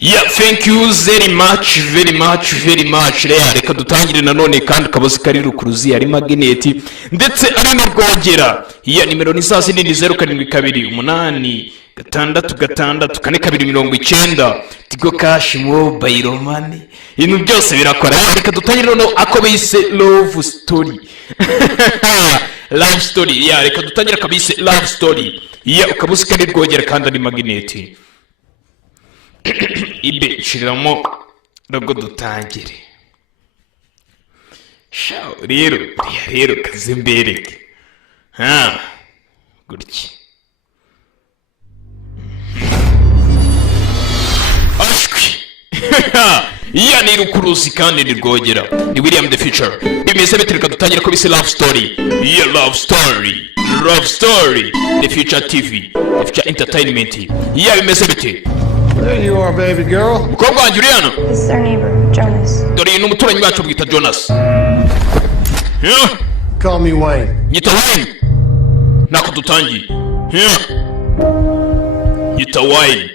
Yeah, thank you very much reka dutangire nanone kandi kabozi kari rukuruzi ari magneti ndetse ari n'urwogera. Yeah, nimero ni 0778 Tigo Cash Mobile Money ibintu byose birakora. Reka dutangire noneho ako bise love story. Love story. Yeah, reka dutangire kabise love story. Yeah, ukabuzi kari rwogera kandi ari magneti. Ibe shiramo nubwo dutangire. Shao rero kazimbereke. Gutya. Ashwi. Iya ni rukuruzi kandi nirwogera. Ni William the Future. Bimeze betereka dutangire ko bise love story. Yeah, love story. The Future TV. The Future Entertainment. Yeah, bimeze bite. There you are, baby girl. Mukobwa wanjye uri hano? This is our neighbor, Jonas. Dore ni umuturanyi wacu bwita Jonas. Call me Wayne. Nyita Wayne. Nako dutangiye. Nyita Wayne.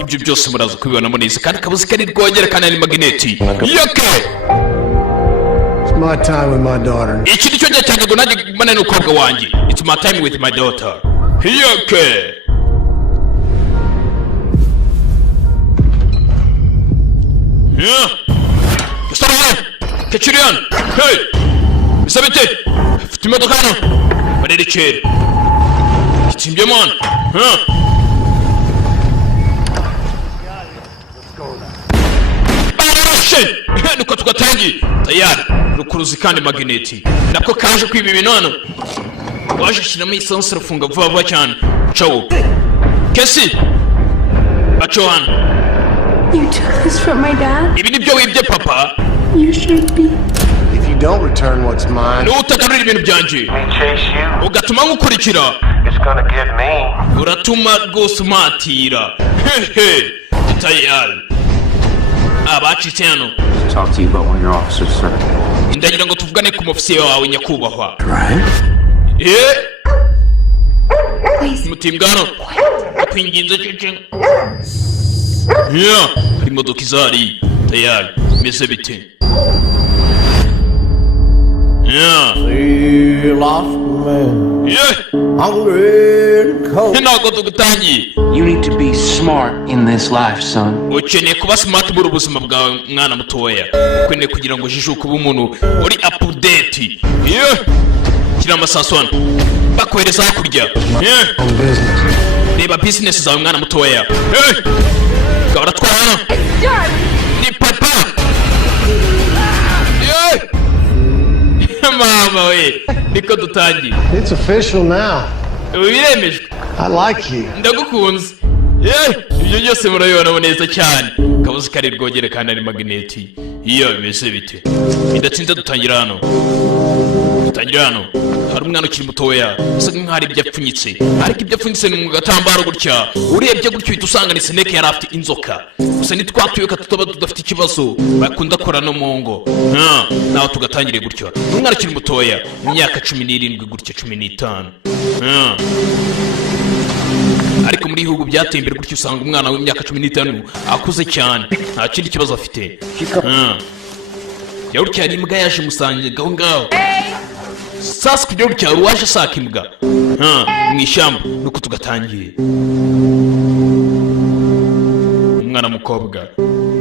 Ibyo byose muraza kubibona neza kandi kabuzi kari rwogera kandi ari magneti. Yoke. It's my time with my daughter. Iki nicyo gihe cyanjye ngo nanjye mbane n'umukobwa wanjye. It's my time with my daughter. Yoke. Gustavo, Kechirian, hey, Misabite, Timoto Kano, Madrid chair. It's in your man, Nuko tugatangi, tayari, rukuruzi kandi magneti. Nako kaje kwiba ibintu hano. Waje shiramo isansi rufunga vuba cyane. Ciao. Kesi. Acho hano. You took this from my dad? Ibi nibyo wibye papa. You should be. If you don't return what's mine, Nutagarura ibintu byanje. Me chase you. Ugatuma ngukurikira. It's gonna get me. Uratuma rwose umatira. Tayari. Abacitse hano. Talk to you about one of your officers, sir. Ndagira ngo tuvugane ku mufisiye wawe nyakubahwa. Right? Please. Mutimbwano. Kwinginze cece. Hari imodoka izari. Tayari. Meze bite. we lost man. Hungry and cold. Ntabwo tugutangiye. You need to be smart in this life, son. Ukeneye kuba smart muri ubuzima bwawe mwana mutoya. Ukeneye kugira ngo jijuke ubumuntu uri update. Kira amasaso hano. Bakohereza hakurya. On business. Reba business zawe mwana mutoya. Gahora twana. Ni papa. Mama we. Niko dutangiye. It's official now. Biremejwe. I like you. Ndagukunze. Ibyo byose murabibona neza cyane. Kabuzi kari rwogere kandi ari magneti. Bimeze bite. Bidatinze dutangira hano. Hari umwana ukiri mutoya usa nk'ahari ibyo apfunyitse, ariko ibyo apfunyitse ni mu gatambaro gutya. Urebye gutyo uhita usanga ni Snake yari afite inzoka. Gusa nitwatuyuka tutaba tudafite ikibazo bakunda kora no mu ngo. Naho tugatangire gutyo. Umwana ukiri mutoya imyaka 17 gutya 15. Ariko muri bihugu byateye imbere gutyo usanga umwana w'imyaka 15 akuze cyane nta kindi kibazo afite. Yawurya ari imbwa yaje musange gaho ngaho. Sasa kujya gutya ruwaje saka imbwa. Mwishyamba nuko tugatangiye. Umwana mukobwa.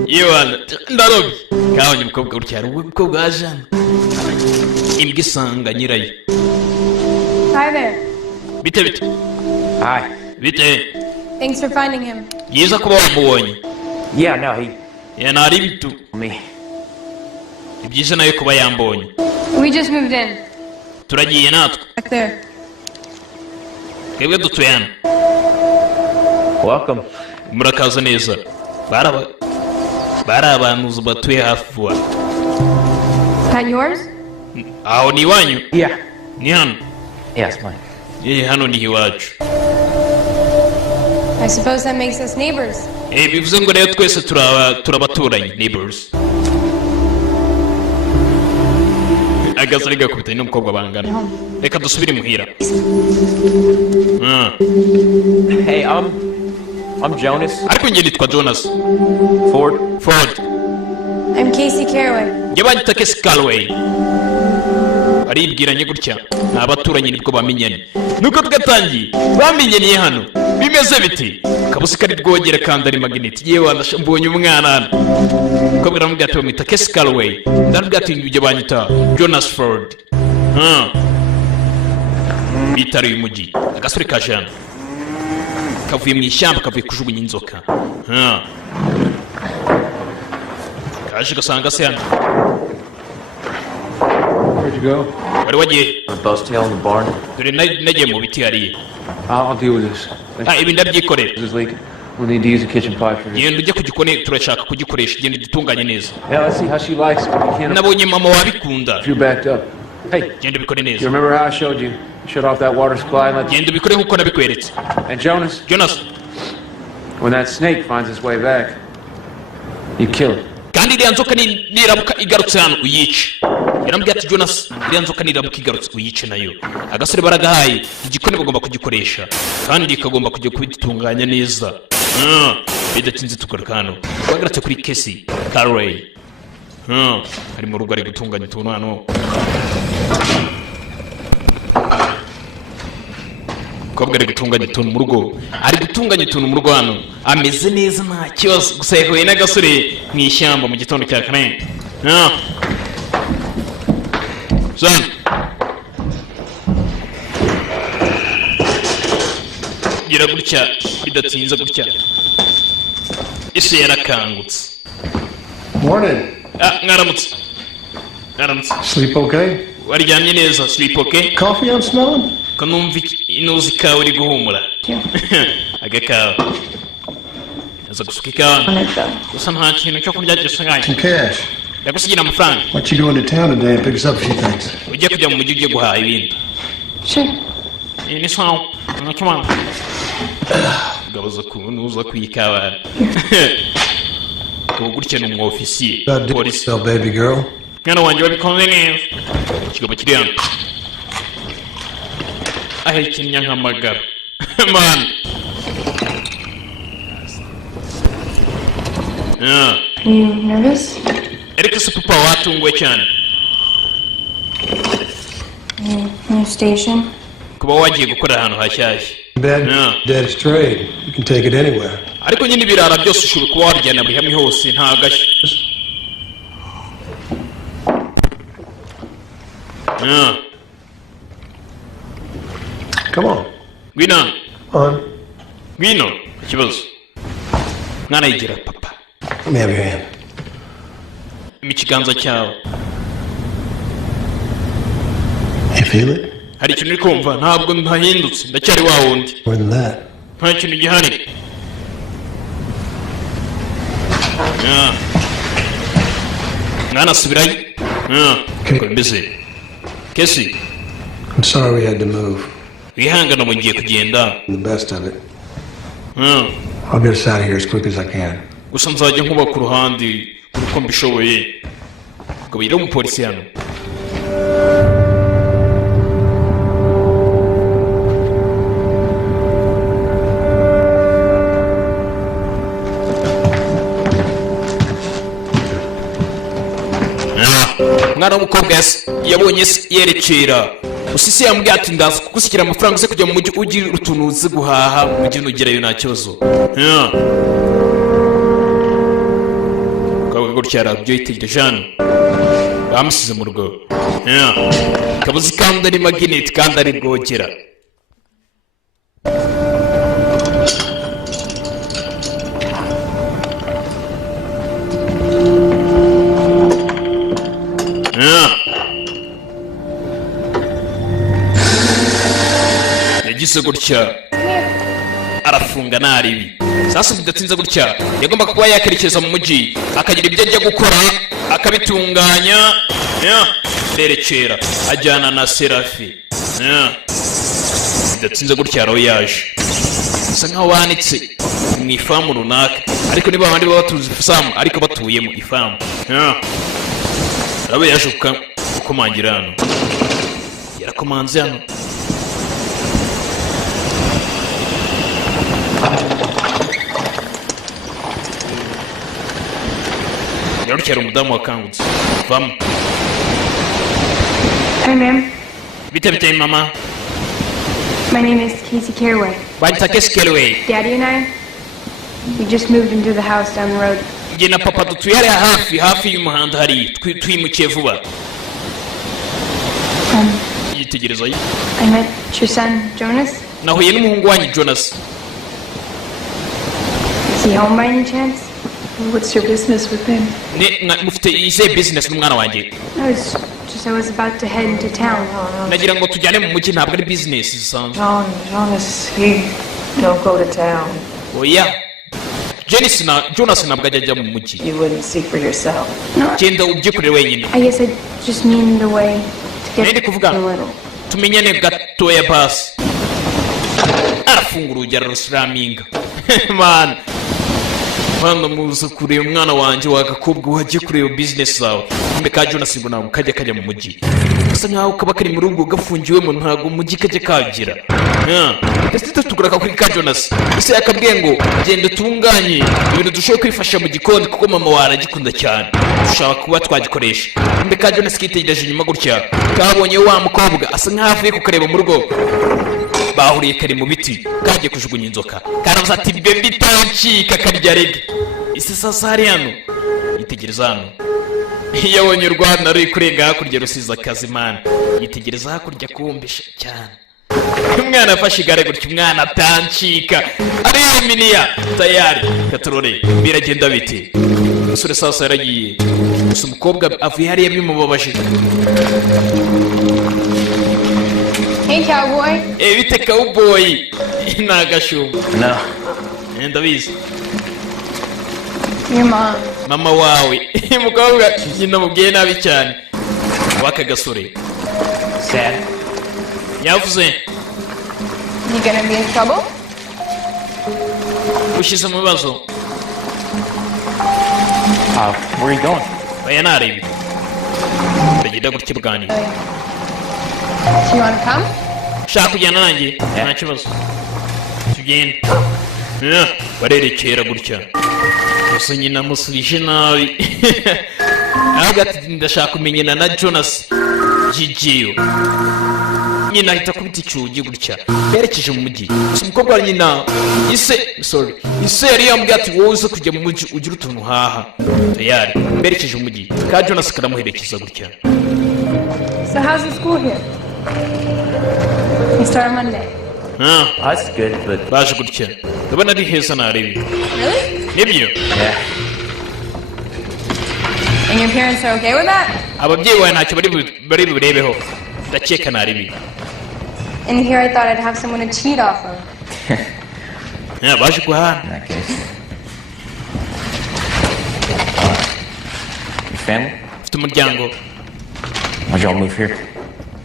Yewana ndarobi. Kaho nyumukobwa gutya ari umukobwa ajana. Imbwa isanga nyirayo. Hi there. Bite. Hi. Bite. Thanks for finding him. Yiza kuba wamubonye. Yeah, no, he... Nari bitu. Me. Ibyiza nayo kuba yambonye. We just moved in. Turagiye natwe. Back there. Twebwe dutuye hano. Welcome. Murakaza neza. Bari abantu batuye hafi vuba. Is that yours? Aho ni iwanyu? Yeah. Ni hano? Yes, mine. Hano ni iwacu. I suppose that makes us neighbors. Bivuze ngo rero twese turabaturanyi, neighbors. Agasari gakubita n'umukobwa bangana. Reka dusubire muhira. Hey, I'm Jonas. ariko njye nitwa Jonas Ford. Ford. I'm Casey Caraway. njye banyita Casey Caraway. aribwiranye gutya ni abaturanyi nibwo bamenyanye nuko tugatangiye bamenyaniye hano bimeze biti kabusi kari rwogera kandi ari magneti yewe mbonye umwana hano uko biramubwira ati bamwita Casey Caraway ndarubwira ati njye banyita Jonas Ford. bitaruye umujyi agasore ka jana kavuye mu ishyamba kavuye kujugunya inzoka kaje gasanga se hano. Where'd you go? wari wagiye A bus tail in the barn. dore nagiye mu biti hariya. I'll deal with this. ibi ndabyikorera. This is leaking. We'll need to use a kitchen pipe for this. genda ujye ku gikoni turashaka kugikoresha genda dutunganye neza. Yeah, let's see how she likes it. You can't. nabonye mama wabikunda. You're backed up. Hey, genda ubikore you neza. remember how I showed you? Shut off that water supply and let. genda ubikore nk'uko nabikweretse. And Jonas, Jonas when that snake finds its way back, you kill it. kandi iriya nzoka nirabuka igarutse hano uyice. yaramubwiye ati Jonas iriya nzoka nirabuka igarutse uyice nayo. agasore baragahaye igikoni bagomba kugikoresha kandi kagomba kujya kubitunganya neza. bidatinze tugaruka hano twagarutse kuri Casey Caraway. ari mu rugo ari gutunganya utuntu hano. kobwa ari gutunganya utuntu mu rugo mu rugo hano ameze neza nta kibazo gusa yahuye n'agasore mu ishyamba mu gitondo cya kane. zana gira gutya bidatinze gutya isi yarakangutse. Morning. mwaramutse. Sleep okay? waryamye neza? Sleep okay? Coffee I'm smelling? ko numva inuzi ikawa iri guhumura. agakawa aza gusuka ikawa gusa nta kintu cyo kurya gisigaye. Some cash. yagusigira amafaranga. Why don't you go into town today and pick us up a few things? ujye kujya mu mujyi ujye guhaha ibindi. Sure. ni sawa ntakimana gabuza kunuza kuyikawa. ko gutya ni umwofisiye polisi. So baby girl. mwana wanjye wabikonze neza. kigabo kiri hano ahekinya nk'amagara. man Are you nervous? ariko se papa watunguwe cyane New station? kuba wagiye gukora ahantu hashyashya. Bed, dead straight. You can take it anywhere. ariko nyine ibirara byose ushobora kuba waryana buri hamwe hose nta gashya. Come on. ngwino On. ngwino ikibazo mwana yigira papa. Let me have your hand. mu kiganza cyawe You feel it? hari ikintu uri kumva? ntabwo ntahindutse ndacyari wa wundi. More than that. nta kintu gihari. mwana asubirayo. uko bimeze. Casey I'm sorry we had to move. wihangana mugiye kugenda. The best of it. I'll get us out of here as quick as I can. gusa nzajya nkuba ku ruhande uko mbishoboye. ubwo biri umupolisi hano. mwana w'umukobwa yabonye yerekera usisi yambwiye ati ndaza kugusikira amafaranga uze kujya mu mujyi ugira utuntu uzi guhaha mu mujyi nugerayo nta kibazo. kabuga gutya yarabyo yitegereje hano bamusize mu rugo. kabuzi kandi ari magneti kandi ari rwogera. yagize gutya arafunga naribi. sasa bidatinze gutya yagomba kuba yakerekeza mu mujyi akagira ibyo ajya gukora akabitunganya. rerekera ajyana na Serafi. bidatinze gutya yaraho yaje bisa nkaho banitse mu ifamu runaka ariko niba abandi baba batuzi ifamu ariko batuye mu ifamu. arabe yaje kukomangira hano. yarakomanze hano. garukira umudamu wakangutse vamo. Hi, ma'am. Bite mama. My name is Casey Carraway. Banyita Casey Carraway. Daddy and I, we just moved into the house down the road. Njye na papa dutuye hariya hafi y'umuhanda hari twimukiye vuba. Yitegereza yi. I met your son, Jonas. Nahuye n'umuhungu wanyu Jonas. Is he home by any chance? What's your business with him? Mufite izihe business n'umwana wanjye? I was about to head into town. Nagira ngo tujyane mu mujyi ntabwo ari business zisanzwe. Jonas, he don't go to town. Oya. Jonas ntabwo ajya mu mujyi. You wouldn't see for yourself. Genda ubyikorere wenyine. I guess I just mean the way to get kuvuga a little. tumenyane gatoya basi. Arafungura urugero rusiraminga. Man. Hano muze kureba umwana wanjye wagakobwa wagiye kureba business zawe. Mbe ka Jonas ngo ntabwo kajya mu mujyi. Gusa nkaho kaba kari mu rugo gafungiwemo ntabwo umujyi kajya kagira. Ndetse tuguraka kuri ka Jonas. Ese yakabwiye ngo genda tunganye ibintu dushoboye kwifasha mu gikoni kuko mama waragikunda cyane. Dushaka kuba twagikoresha. Mbe ka Jonas kitegereje inyuma gutya. Kabonye wa mukobwa asa nkaho avuye kukareba mu rugo. Bahuriye kari mu biti kagiye kujugunya inzoka. Karavuze ati baby tancika karya rege. Isi sasa hari hano. Yitegereza hano. Yabonye urwana ruri kurenga hakurya rusiza akazi man. Yitegereza hakurya kumbisha cyane. Umwana afashe igare gutya umwana atancika. Areminiya tayari katorore biragenda biti. Umusore sasa yaragiye. Gusa umukobwa avuye hariya bimubabaje. Hey, cowboy. Bite cowboy. Nagashumba. No. Ndabizi. Your mom. Mama wawe. Mukobwa nyina mubwiye nabi cyane. Waka gasore. Sad. Yavuze. You gonna be in trouble? Ushize mu bibazo. Where are you going? Oya narebi. Ndagenda gutya bwani. Do you wanna come? Shaka kujyana nanjye. Nta kibazo. Tugende. Barerekera gutya. Gusa nyina musubije nabi. Agati ndashaka kumenyana na Jonas Gigiyo. Nyina ahita kubita icyugi gutya. Berekeje mu mujyi. Umukobwa wa nyina ise yari yambwiye ati wowe uze kujya mu mujyi ugira utuntu haha. Tayari berekeje mu mujyi. Ka Jonas karamuherekeza gutya. So how's the school here? We start on Monday. That's good, but... Baje gutya. Ndabona ari heza narebi. Really? Nibyo? Yeah. And your parents are okay with that? Ababyeyi bawe ntacyo bari burebeho. Ndakeka narebi. And here I thought I'd have someone to cheat off of. Baje guhana. In that case. Your family? Mfite umuryango. Why'd y'all move here?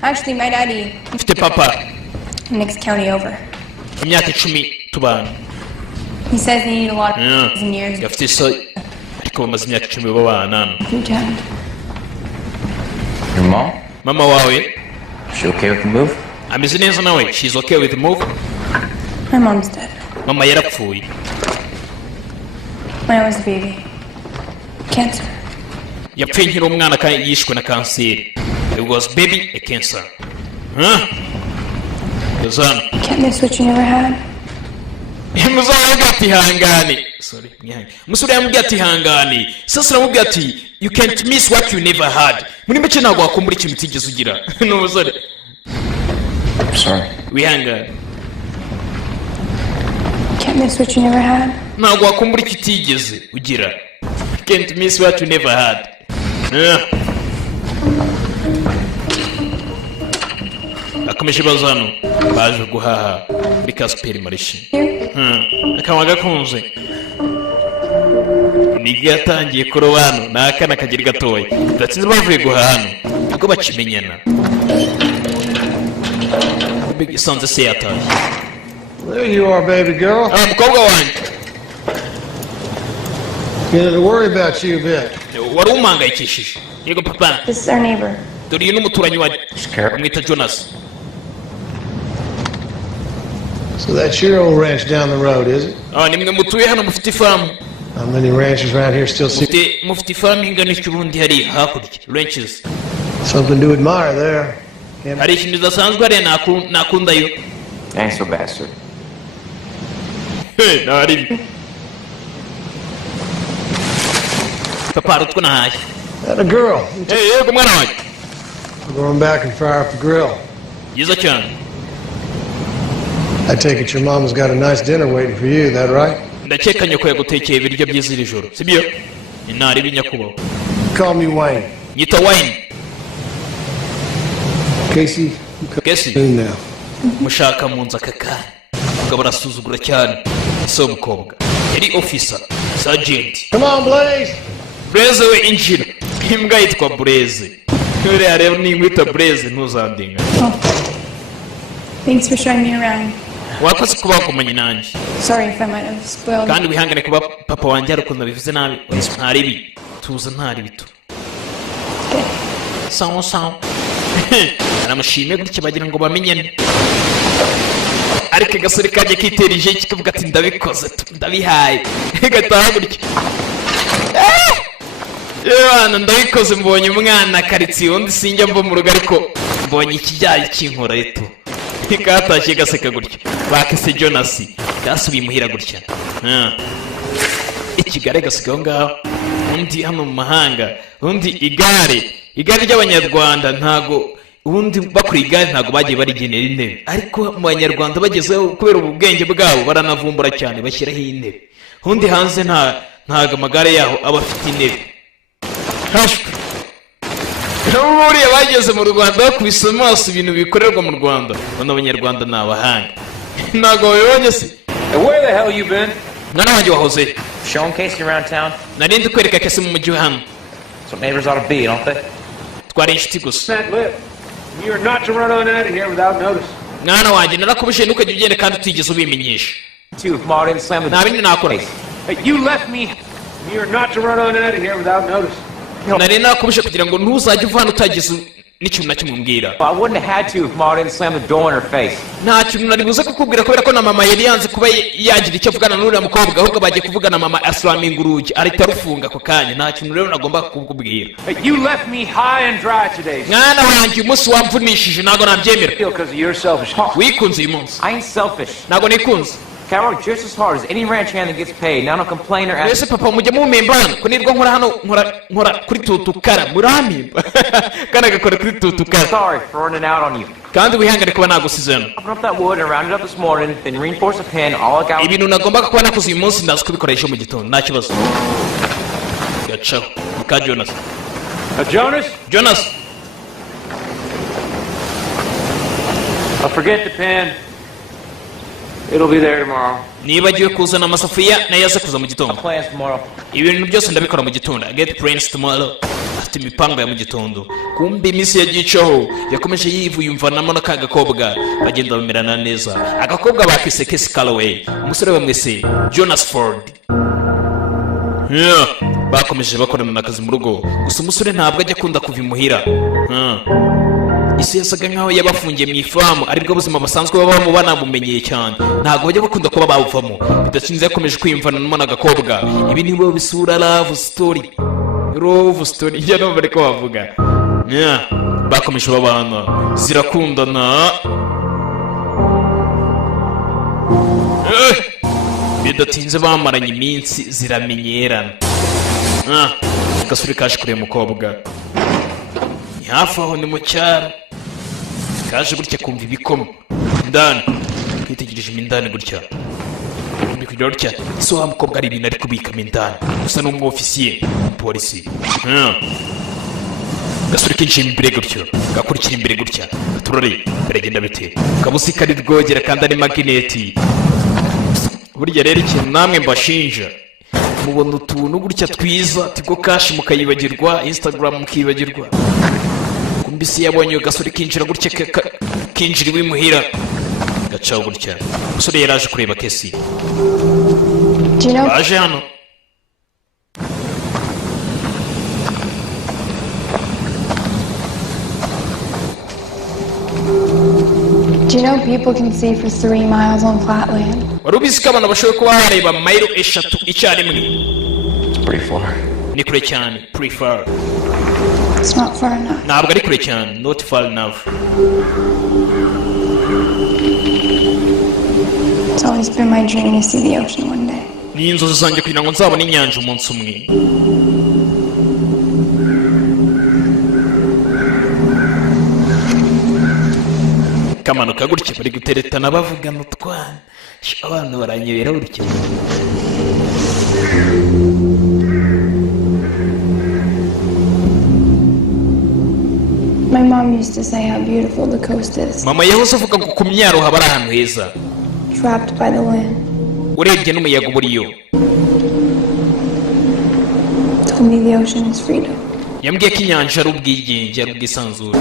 Actually, my daddy, Mfite papa. next county over. Imyaka 10 tubana. He says they need a lot of years. Gafite so ariko bamaze imyaka 10 babana. Through town. Your mom? Mama wawe She okay with the move? ameze neza nawe. She's okay with the move. My mom's dead Mama yarapfuye. when I was a baby. Cancer. Yapfuye nkiri umwana kandi yishwe na kanseri. It was baby a cancer. Yazana. Can't miss what you never had. Muzamubwira ati hangane. Sorry, mwihange. Musore yamubwira ati hangane. Sasa aramubwira ati you can't miss what you never had. Muri make ntabwo wakumbura ikintu utigeze ugira. N'umusore. Sorry. Wihangane. Can't miss what you never had. Ntabwo wakumbura icyo utigeze ugira. You can't miss what you never had. Akomeje bazano baje guhaha muri Kasper Marishi. Akaba gakunze. Niga yatangiye kurobano nakana kagira gatoya. Ndatsize bavuye guhahano. Ubwo bakimenyana. Big sonze seata. There you are, baby girl. Mukobwa wanjye. Beginning to worry about you a bit. Wari umangayikishije. Yego papa. This is our neighbor. Dore uyu n'umuturanyi wa mwita Jonas. So that's your old ranch down the road, is it? Nimwe mutuye hano mufite ifamu. How many ranchers around here still see mufite ifamu ingana iki ubundi hari hakurya ranches? something to admire there? Hari ikintu kidasanzwe hariya nakundayo? Ain't so bad, sir. Ntari papa hari utwo nahaye. And a girl. Yego mwana wanjye. We're going back and fire up the grill. Byiza cyane. I take it your mama's got a nice dinner waiting for you, that right? Ndakeka nyoko yagutekeye ibiryo byiza iri joro, sibyo? Ntari binyakubaho. Call me Wayne. Nyita Wayne. Casey, you Casey. come in now. Mushaka mu nzu aka kanya. Umugabo arasuzugura cyane. Ese umukobwa yari officer, sergeant. Come on, Blaze. Blaze we injira. Imbwa yitwa Blaze. Uriya rero nimwita Blaze ntuzandinga. Thanks for showing me around. Wakoze kuba wakomanye nanjye. Sorry if I might have spoiled. Kandi wihangane kuba papa wanjye hari ukuntu bivuze nabi. Ntari ibi. Tuza ntari bito. Sawa. Aramushimye gutya bagira ngo bamenyane. Ariko agasore kajya kiterije kikavuga ati ndabikoze ndabihaye. Gataha gutya. Yewana ndabikoze mbonye umwana karitsiye undi sinjya mva mu rugo ariko mbonye ikijyaye kinkora eto. Katashye gaseka gutya. Bakese Jonas gasubiye muhira gutya. Ikigare gasigaho ngaho. Undi hano mu mahanga. Undi igare ry'abanyarwanda ntago ubundi bakuri igare ntago bagiye barigenera intebe ariko mu banyarwanda bagezeho kubera ubwenge bwabo baranavumbura cyane bashyiraho intebe. Undi hanze ntago amagare yaho aba afite intebe. Buriya bageze mu Rwanda bakubise amaso ibintu bikorerwa mu Rwanda. Bano abanyarwanda ni abahanga. Ntago babibonye se? Where the hell you been? Mwana wanjye wahoze. Showing Casey around town? Nari ndi kwereka Casey mu mujyi hano. That's what neighbors ought to be, don't they? Twari inshuti gusa. That lip. You're not to run on out of here without notice. Mwana wanjye narakubishe ntukajya ugenda kandi utigeze ubimenyesha. If Martin slammed the Nta bindi nakora. Hey, you left me. You're not to run on out of here without notice. Nari nakubishe kugira ngo ntuzajye uvana utagize n'ikintu na kimwe umbwira. I wouldn't have had to if Martin slammed the door in her face. Nta kintu nari buze kukubwira kubera ko na mama yari yanze kuba yagira icyo avugana n'uriya mukobwa ahubwo bagiye kuvugana mama aslaminga urugi arita rufunga ako kanya. Nta kintu rero nagomba kukubwira. Hey, you left me high and dry today. Mwana wanjye umunsi wamvunishije ntago nabyemera. Because of your selfish heart. Wikunze uyu munsi. I ain't selfish. Ntago nikunze. I work just as hard as any ranch hand that gets paid. Now don't complain or ask. Ese papa mujye mumemba hano ko nirwo nkora hano nkora kuri tutukara muramimba. Kana gakora kuri tutukara. Sorry for running out on you. Kandi wihangane kuba nagusize hano. Open up that wood and round it up this morning, then reinforce a pin. All I got. Ibintu nagomba kuba nakoze uyu munsi ndazi kubikora ejo mu gitondo nta kibazo. Gacaho ka Jonas. Jonas. I'll forget the pen. It'll be there tomorrow. Nibagiwe kuzana amasafuriya nayo aze kuza mu gitondo. Plans tomorrow. Ibintu byose ndabikora mu gitondo. I get plans tomorrow. Afite imipango ya mu gitondo. Kumbe iminsi yagicaho yakomeje yivuyumvanamo na kagakobwa bagenda bamerana neza. Agakobwa bakise Casey Calloway. Umusore bamwese Jonas Ford. Bakomeje bakorana n'akazi mu rugo. Gusa umusore ntabwo ajya akunda kuva imuhira. Isi yasaga nkaho yabafungiye mu ifamu aribwo buzima basanzwe babamo banamumenyeye cyane. Ntago bajya bakunda kuba bawuvamo. Bidatinze yakomeje kwiyumvanamo n'agakobwa. Ibi nibo bisura love story. Njya numva ariko bavuga. Bakomeje babana. Zirakundana. Bidatinze bamaranye iminsi ziramenyerana. Agasuri kaje kureba umukobwa. Hafi aho ni mu cyaro. Kaje gutya kumva ibikoma indani kwitegereje indani gutya kugira gutya so wa mukobwa ari ibintu ari kubikamo indani gusa n'umwofisiye polisi. Gasuri kinshi imbere gutyo gakurikira imbere gutya turore baragenda bite kabusi kari rwogera kandi ari magneti. Burya rero ikintu namwe mbashinja mubona utuntu gutya twiza tigo kashi mukayibagirwa Instagram mukibagirwa. Kumbisi yabonye gasore kinjira gutya kinjira wimuhira gacaho gutya. Umusore yaraje kureba Casey. Baje hano. Do you know people can see for 3 miles on flat land? Warubizi ko abantu bashoboye kuba bareba mayiro 3 icyarimwe. Pretty far. Ni kure cyane. Prefer. It's not far enough. Ntabwo ari kure cyane. Not far enough. It's always been my dream to see the ocean one day. Ni inzozi zanjye kugira ngo nzabone inyanja umunsi umwe. Kamanuka gutya bari guteretana bavugana utwana. Abantu baranyebera gutya. My mom used to say how beautiful the coast is, Mama yahoze avuga ngo ku myaro haba ari ahantu heza. trapped by the wind. Urebye n'umuyaga uburiyo. Told me the ocean is freedom. Yambwiye ko inyanja ari ubwigenge, ari ubwisanzure.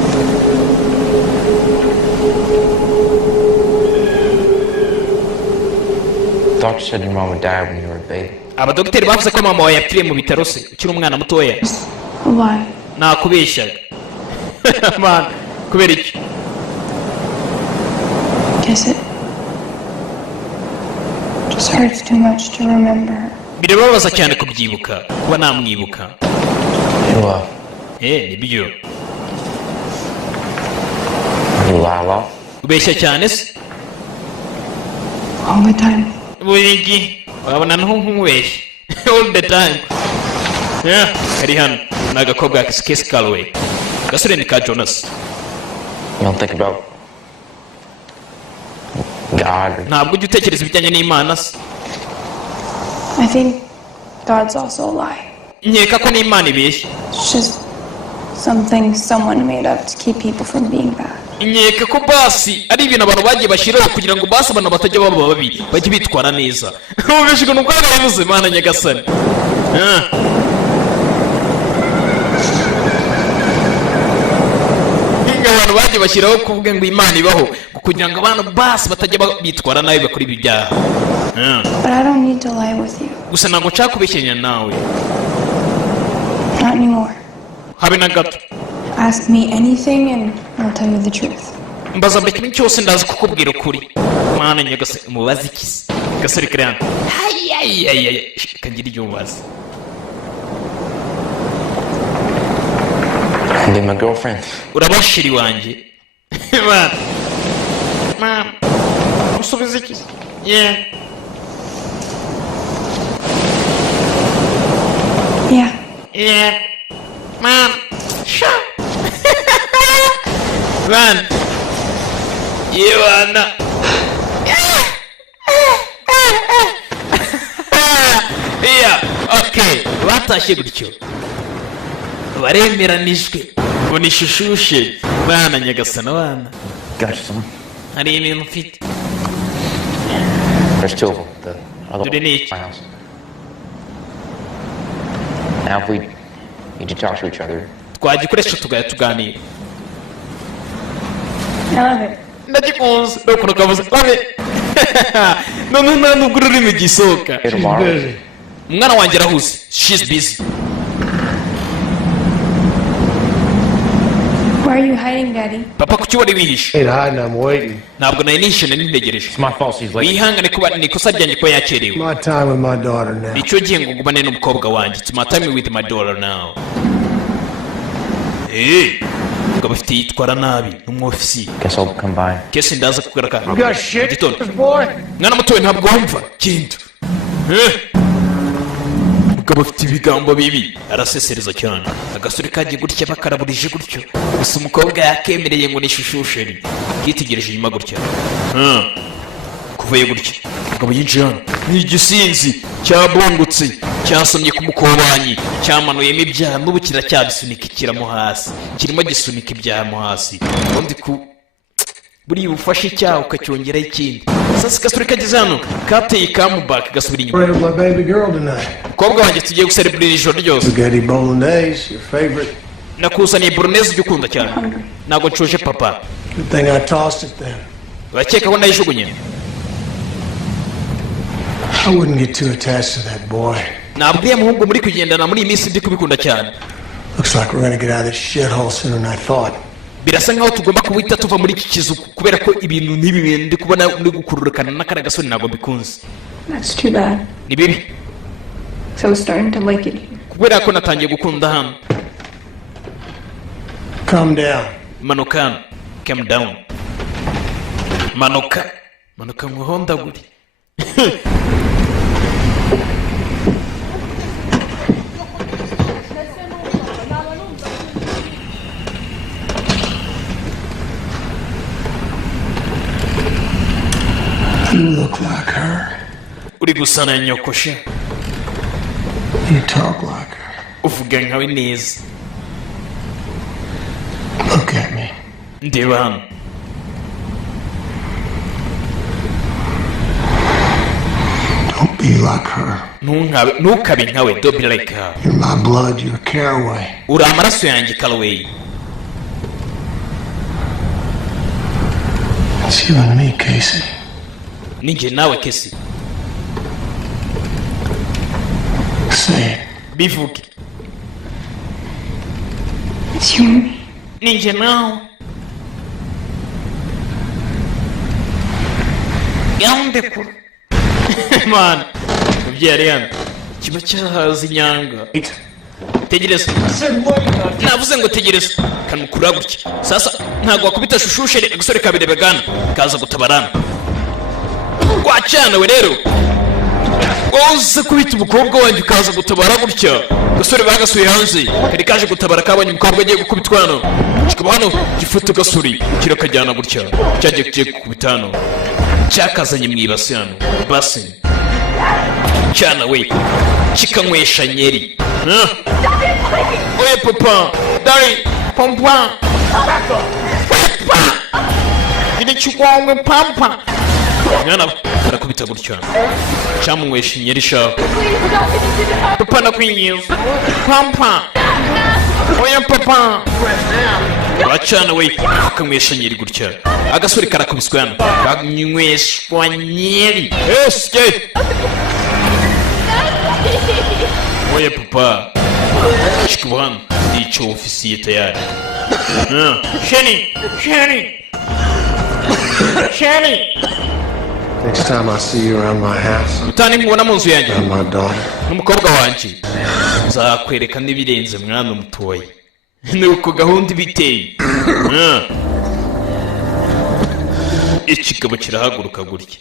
Doctor said your mom would die when you were a baby. Abadogiteri bavuze ko mama wawe yapfiriye mu bitaro se ukiri umwana mutoya. Why? Nakubeshyaga. Man, kubera iki? Guess it just hurts too much to remember her. Birababaza cyane kubyibuka, kuba namwibuka. Wow. Nibyo. You lie a lot. Ubeshya cyane se? All the time. Buri gihe wabona nk'umubeshya. All the time. Kari hano ni agakobwa k'Kesi Calloway. Gasore ni ka Jonas. You don't think about God or... Ntabwo ujya utekereza ibijyanye n'Imana se? I think God's also a lie. Nkeka ko n'Imana ibeshya. It's just something someone made up to keep people from being bad. Nkeka ko basi ari ibintu abantu bagiye bashyiraho kugira ngo basi abantu batajya baba babi bajye bitwara neza. Ubeshya ngo ubwabo yavuze Mana nyagasani. Abantu bagiye bashyiraho kuvuga ngo Imana ibaho kugira ngo abantu basi batajya bitwara nabi bakora ibi byaha. But I don't need to lie with you. Gusa ntabwo nshaka kubeshyanya nawe. Not anymore. Habe na gato. Ask me anything and I'll tell you the truth. Mbaza buri kimwe cyose ndazi kukubwira ukuri. Mana nyagasani umubaze iki se? Gasore Krian. Kagira ibyo umubaza. And my girlfriend. Urabashiri wanjye. Man. Usubiza iki? Yeah. Man. Sure. Man. You wanna. Okay. Batashye gutyo. Baremeranijwe. Ngo nishushushe. Bana nyagasana wana. Got you some. Hari ibintu mfite. There's two of them. The other Do they need- my house. Now if we need to talk to each other. Twagikoresha tuganira. I love it. Ndagikunze. Nuko kavuze. Love. No nubwo ururimi gisohoka. Hey, tomorrow. Umwana wanjye arahuze. She's busy. Why are you hiding, Daddy? Papa kuki wari wihishe? Ain't hiding, I'm waiting. Ntabwo nari nihishe nari ntegereje. It's my fault she's late. Wihangane kuba ni ikosa ryanjye ko yakerewe. My time with my daughter now. Icyo gihe ngo ngumane n'umukobwa wanjye. It's my time with my daughter now. Ngo bafite yitwara nabi n'umwofisi. Guess I'll come by. Kesi ndaza kugaragara. You got shit, Gitondo. boy? Mwana mutowe ntabwo wumva kintu. Mugabo afite ibigambo bibi arasesereza cyane. Agasore kagiye gutya bakaraburije gutyo. Gusa umukobwa yakemereye ngo nishushusheri. Yitegereje inyuma gutya. Kuvaye gutya. Mugabo yinjiye hano. Ni igisinzi cyabongutse cyasomye ku mukobanyi cyamanuyemo ibyaha n'ubu kiracyabisunika kiramo hasi. Kirimo gisunika ibyaha mo hasi. Undi ku buri bufashe icyaha ukacyongeraho ikindi. Sasa gasore kageze hano kateye comeback gasubira inyuma. With my baby girl tonight. Mukobwa wanjye tugiye guselebrate ijoro ryose. Spaghetti bolognese, your favorite. Nakuzaniye bolognese ujya ukunda cyane. Ntabwo nshuje papa. Good thing I tossed it then. Urakeka ko nayijugunye? I wouldn't get too attached to that boy. Nabwiye muhungu muri kugendana muri iyi minsi ndi kubikunda cyane. Looks like we're gonna get out of this shithole sooner than I thought. Birasa nkaho tugomba kuwita tuva muri iki kizu kubera ko ibintu n'ibi ndi kubona muri gukururukana n'akara gasore ntabwo bikunze. That's too bad. Ni bibi. So I was starting to like it here. kubera ko natangiye gukunda hano. Calm down. Manuka, calm down. Manuka nkuhondagure. You look like her. Uri gusa na nyokosha. You talk like her. Uvuga nkawe neza. Look at me. Ndeba hano. Don't be like her. Ntukabe nkawe, don't be like her. You're my blood, you're Caraway. Uri amaraso yanjye Caraway. It's you and me, Casey. Ninjye nawe Kesi. Say it. Bivuge. It's you and me. Ninjye nawe. Yandekura. Man, ubyari hano. Kiba cyahaza inyanga. Tegereza. Navuze ngo tegereza. Kanukura gutya. Sasa ntago wakubita shushushe agasore kabire begana. Kaza gutabarana. Kwacana we rero. Oza kubita umukobwa wanjye kaza gutabara gutya. Gasore bagasuye hanze. Kari kaje gutabara kabanye umukobwa agiye gukubitwa hano. Kikaba hano gifuta gasuri kirakajyana gutya. Cyagiye kigiye gukubita hano. Cyakazanye mwibase hano. Basi. Cyana we. Kikanywesha nyeri. Oye papa. Dari. Pampa. Papa. Ini chukwawe pampa. Mwana arakubita gutya. Cyamunywesha inyeri sha. Papa nakwinyiza. Pampa. Oya papa. Bacana we akanywesha nyeri gutya. Agasore karakubiswe hano. Kanyweshwa nyeri. Eske. Oya papa. Shikubana ndicho ofisiye tayari. Shani. Next time I see you around my house, Mutani mubona mu nzu yanjye. I'm my daughter. N'umukobwa wanjye. Nzakwereka n'ibirenze mwana mutoya. Nuko gahunda ibiteye. Ikigabo kirahaguruka gutya.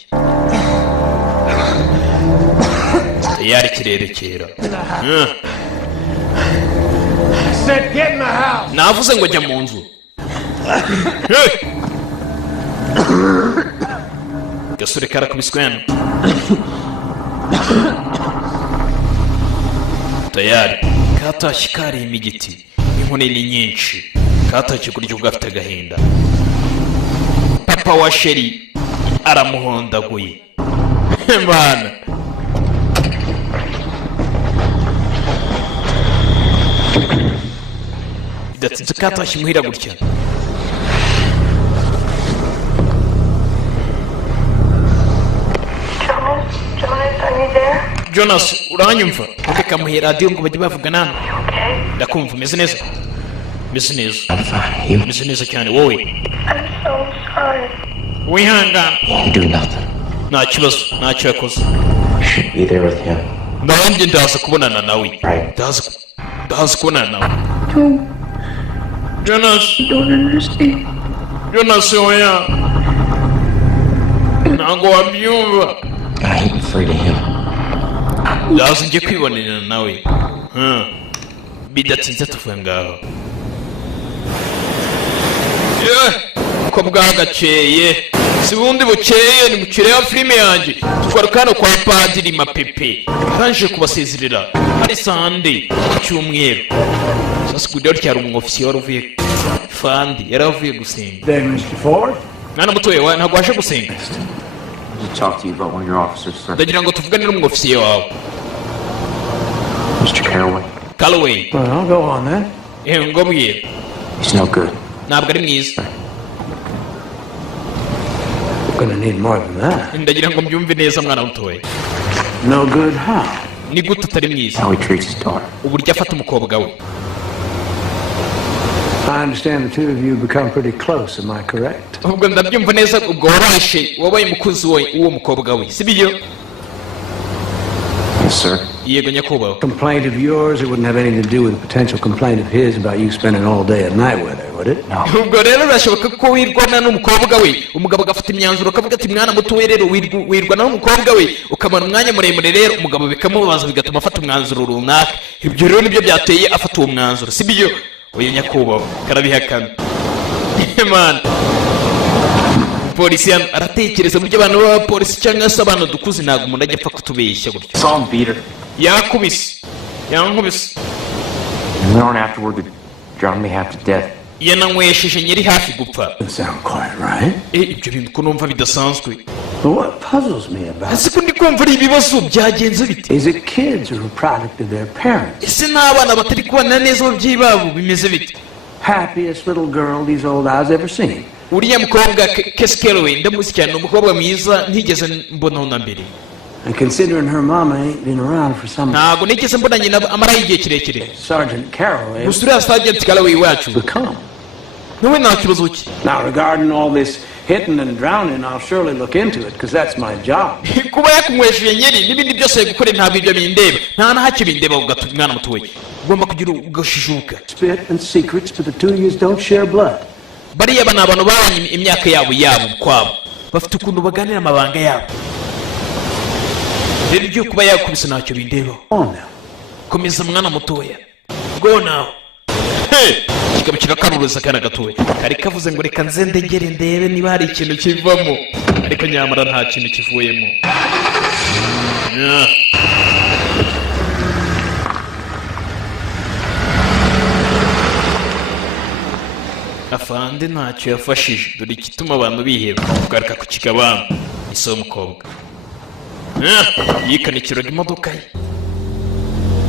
Yari kirerekera. Said get in the house. Navuze ngo jya mu nzu. Gasore karakubiswe hano. Tayari katashye karema igiti. Inkoni ni nyinshi. Katashye kurya ubwo afite agahinda. Papa wa Sheri aramuhondaguye. Bana. Idatinze katashye muhira gutya. Jonas, are you there? Jonas, uranyumva? Reka muhe radio ngo bajye bavugana hano. Okay. Ndakumva umeze neza. Umeze neza. I'm fine. You Umeze neza cyane wowe. I'm so sorry. Wihangana. do nothing. Nta kibazo, ntacyo yakoze. You should be there with him. Nanjye ndaza kubonana nawe. Right. Ndaza kubonana nawe. No, Jonas, you don't understand. Jonas oya. Ntabwo wabyumva. I ain't afraid of him. Ndaza njye kwibonera nawe. Bidatinze tuvuye ngaho. Ko bwagaceye. Si bundi bukeye ni mukire wa filime yanjye. Twaruka hano kwa Padiri Mapepe. Kanje kubasezerera. Hari Sunday cyumweru. Sasa kujya cyari umwofisiye waruvuye Fandi yaravuye gusenga. Then Mr. Ford? Mwana mutoye wa ntabwo washe gusenga. To talk to you about one of your officers, sir. Ndagira ngo tuvugane n'umwofisiye wawe. Mr. Caraway. Caraway. Well, I'll go on then. Ngo bwira. He's no good. Ntabwo ari mwiza. We're gonna need more than that. Ndagira ngo mbyumve neza mwana mutoye. No good how? Ni gute atari mwiza? How he treats his daughter. Uburyo afata umukobwa we. I understand the two of you become pretty close, am I correct? Ubwo ndabyumva neza ubwo wabaye umukozi w'uwo mukobwa we. Sibyo? Yes, sir. yego nyakubahwa. Complaint of yours, it wouldn't have anything to do with a potential complaint of his about you spending all day at night with her, would it? No. Ubwo rero birashoboka ko wirwana n'umukobwa we, umugabo agafata imyanzuro akavuga ati mwana muto we rero wirwana n'umukobwa we, ukamara umwanya muremure rero umugabo bikamubaza bigatuma afata umwanzuro runaka. Ibyo rero nibyo byateye afata uwo mwanzuro, si byo? Oya nyakubahwa, karabihakana. Man. Polisi aratekereza buryo abantu baba polisi cyangwa se abantu dukuze ntabwo umuntu ajya apfa kutubeshya gutyo. Saw him beat her. Yankubise. And then afterward, they drowned me half to death. Yananywesheje nyiri hafi gupfa. Doesn't sound quite right. Ibyo bintu ko numva bidasanzwe. But what puzzles me about Ese ko ndi kumva ari ibibazo byagenze bite? is it kids or a product of their parents? Ese n'abana batari kubana neza ababyeyi babo bimeze bite? Happiest little girl these old eyes ever seen. Uriya mukobwa Keskerowe ndamuzi cyane, umukobwa mwiza ntigeze mbonaho na mbere. And considering her mama ain't been around for some Ntabwo nigeze mbona nyina amaraho igihe kirekire. Sergeant Carroll Gusa uriya Sergeant Carroll iwacu become. nawe nta kibazo cye. Now regarding all this hitting and drowning, I'll surely look into it because that's my job. Kuba yakumwesheje nyeri n'ibindi byose gukora ntabwo ibyo bindeba, nta ntacyo bindeba ugatuma umwana muto we. Ugomba kugira ugashishuka. Spit and secrets, but the two of you don't share blood. Bariya bana abantu babanye imyaka yabo kwabo, bafite ukuntu baganira amabanga yabo. Rero ibyo kuba yakubise ntacyo bindeba. Komeza mwana mutoya. Go now. Kikaba kirakaruruza kana gatoya. Kari kavuze ngo reka nze ndegere ndebe niba hari ikintu kivamo, ariko nyamara nta kintu kivuyemo. Afande ntacyo yafashije, dore igituma abantu biheba kugaruka ku kigabano. Iso umukobwa yikanikiraga imodoka ye.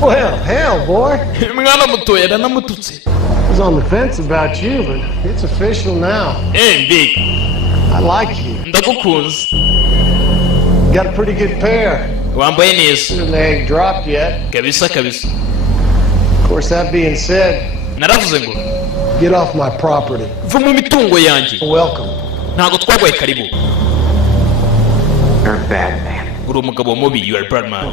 Well, hell, boy. Mwana mutoya aranamututse. I was on the fence about you, but it's official now. Big. I like you. Ndagukunze. Got a pretty good pair. Wambaye neza. Hasn't the egg dropped yet? Kabisa. Of course, that being said, Naravuze ngo get off my property. va mu mitungo yanjye. Welcome. Ntago twagwaye karibu. You're a bad man. Uri umugabo mubi. You are a bad man.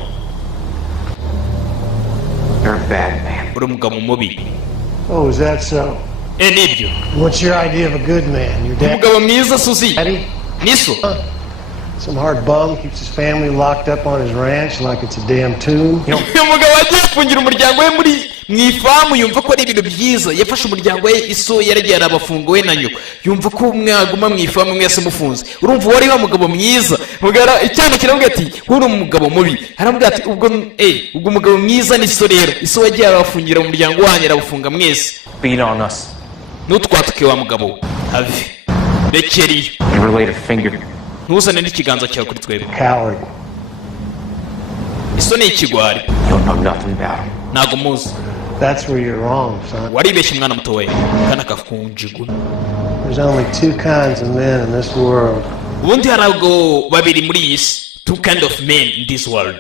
You're a bad man. Uri umugabo mubi. Oh, is that so? Nibyo. What's your idea of a good man? Your dad? Umugabo mwiza Suzy. Daddy? Niso. Some hard bum keeps his family locked up on his ranch like it's a damn tomb. Umugabo agiye kufungira umuryango we muri mwifamu, yumva ko ari ibintu byiza. Yafashe umuryango we iso yaragiye arabafunga we na nyoko. Yumva ko mwaguma mwifamu mwese mufunze. Urumva wari wa mugabo mwiza. Mugara icyana kiramubwira ati uri umugabo mubi. Haramubwira ati ubwo umugabo mwiza ni so rero. Iso yagiye arabafungira umuryango wanyu arabafunga mwese. Beat on us. Nutwatuke wa mugabo. Have. Rekeriyo. Never laid a finger. Ntuzane n'ikiganza cyawe kuri twebwe. Coward. Iso ni ikigwari. You don't know nothing about him. Ntago muzi. That's where you're wrong, son. Waribeshye mwana mutoya. Kana kafunjiguna. There's only two kinds of men in this world. Ubundi harago babiri muri iyi si. Two kind of men in this world.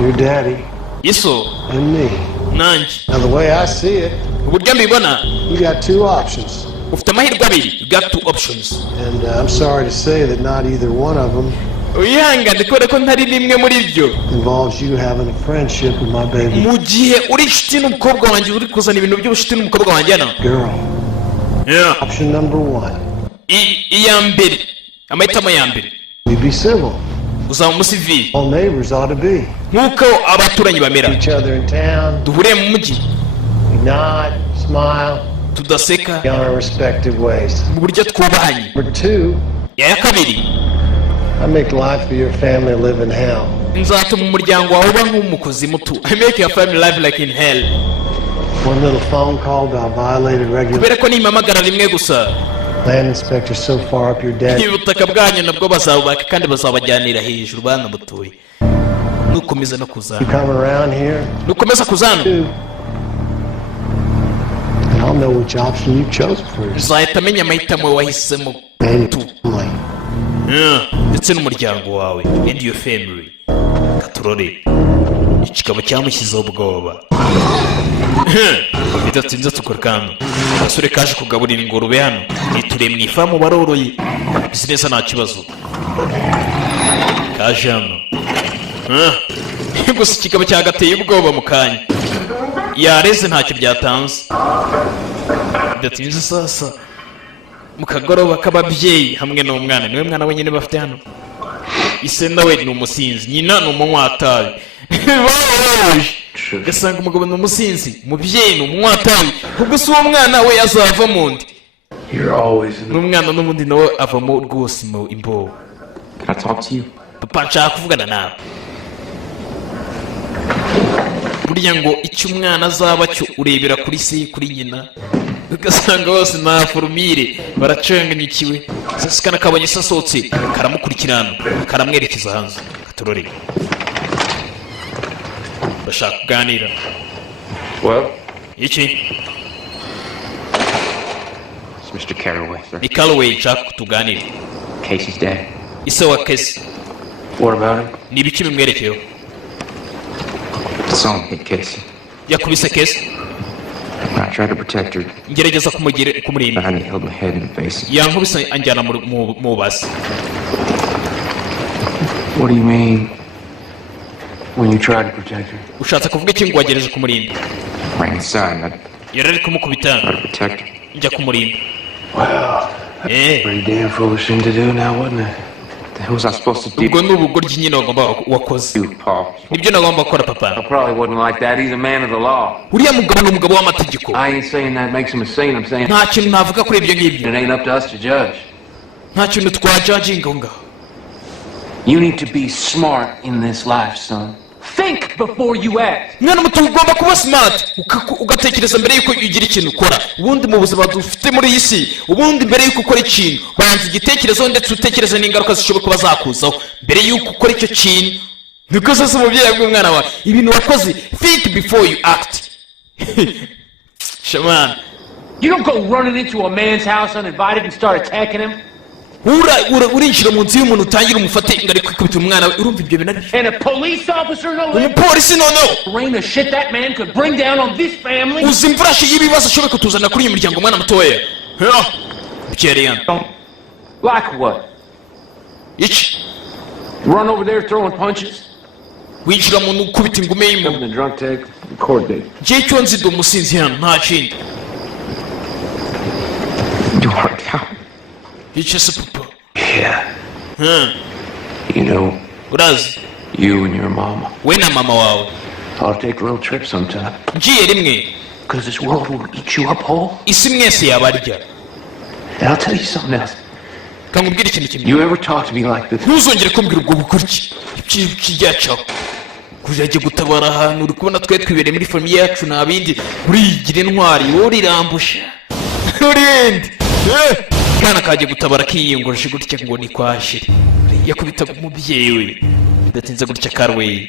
Your daddy Iso and me. nanjye. Now the way I see it, Uburyo mbibona you got two options. ufite amahirwe abiri. You got two options. And I'm sorry to say that not either one of them Uyihangane kubera ko ntari rimwe muri byo. involves you having a friendship with my baby Mu gihe uri inshuti n'umukobwa wanjye, uri kuzana ibintu by'ubunshuti n'umukobwa wanjye hano. girl. Yeah. Option number one, Iya mbere, amahitamo ya mbere, we be civil. uzaba umusivili All neighbors ought to be. nk'uko abaturanyi bamera. Each other in town, Duhure mu mujyi, we nod, smile, tudaseka, on our respective ways. mu buryo twubahanye. Number two, Iya kabiri, I make life for your family live in hell. nzatuma umuryango wawe uba nk'umukozi muto. I make your family life like in hell. One little phone call about violated regulations. Kubera ko nimpamagara rimwe gusa, Land inspector so far up your dad. ubutaka bwanyu nabwo bazabubaka kandi bazabajyanira hejuru bana butoye. Nukomeza no kuzana, You come around here, nukomeza kuzana, too, and I'll know which option you chose for yourself. uzahita amenya amahitamo wahisemo And tu. your family. Ndetse n'umuryango wawe and your family. Katurore ikigabo cyamushyizeho ubwoba. Bidatinze tukorkano agasore kaje kugaburira ingurube hano nituriye mu ifamu baroroye. Izi neza nta kibazo kaje hano gusa ikigabo cyagateye ubwoba mu kanya yareze ntacyo byatanze. Bidatinze sasa mu kagoroba k'ababyeyi hamwe n'umwana, niwe mwana wenyine bafite hano. Ise nawe ni umusinzi, nyina ni umunywantabi. Ugasanga umugabo ni umusinzi, umubyeyi ni umunywantabi, ubwo si uwo mwana we azava mu ndi. N'umwana n'ubundi nawe avamo rwose mu imbobo. Papa nshaka kuvugana nawe. Burya ngo icyo umwana azaba cyo urebera kuri se kuri nyina, ugasanga bose nta formire baracenganyikiwe. Sasa kana kabonye sasotse karamukurikirana karamwerekeza hanze katorore. Bashaka kuganira. Iki? Mr. Carraway, sir. Ni Carraway nshaka kutuganira. Casey's dead. Ise wa Casey. What about him? Ni ibiki bimwerekeyeho? Son hit Casey. Yakubise Casey. I tried to protect her. Ngerageza kumurinda. And he held my head in the face. Yankubise anjyana mu basi. What do you mean when you tried to protect her? Ushatse kuvuga iki ngo wagereje kumurinda? Ran inside. Yarari kumukubita. Tried to protect her. Njya kumurinda. Well, pretty damn foolish thing to do now, wasn't it? What was I supposed to do? Ubwo n'ubugoryi nyine wagomba wakoze. Paul. Nibyo nagomba gukora papa. I probably wasn't like that. He's a man of the law. Uriya mugabo ni umugabo w'amategeko. I ain't saying that makes him a saint. I'm saying Nta kintu navuga kuri ibyo ngibyo. it ain't up to us to judge. Nta kintu twajudginga ngaho. You need to be smart in this life, son. Think before you act. Mwana muto ugomba kuba smart ugatekereza mbere yuko ugira ikintu ukora. Ubundi mu buzima dufite muri iyi si, ubundi mbere yuko ukora ikintu banza igitekerezo ndetse utekereza n'ingaruka zishobora kuba zakuzaho mbere yuko ukora icyo kintu. Niko sasa umubyeyi bw'umwana wawe ibintu wakoze, think before you act. Shaman, You don't go running into a man's house uninvited and start attacking him. urinjira mu nzu y'umuntu utangira umufate ingari kwikubita umwana we, urumva ibyo bintu? And a police officer no less. Umupolisi noneho Rain the shit that man could bring down on this family. uzi imfurashi y'ibibazo ashobora kutuzana kuri uyu muryango mwana mutoya. Bukereyana Like what? iki? Run over there throwing punches? Winjira mu ukubita ingume y'umuntu. The drunk take court date. Njye icyo nzi ndi umusinzi hano nta kindi. You worked out. Icyo se papa? Yeah. You know, Urazi You and your mama. we na mama wawe I'll take a little trip sometime. ngiye rimwe Because this world will eat you up whole. isi mwese yabarya. And I'll tell you something else. Kangubwira ikintu kimwe, You ever talk to me like this? ntuzongere kumbwira ubwo bukuriki kijyacaho kujya gutabara ahantu uri kubona twe twibereye muri famiye yacu nta bindi urigira intwari wowe urirambusha urindi kana kagiye gutabara kiyingurije gutya ngo ni kwashire yakubita umubyeyi we bidatinze gutya Carraway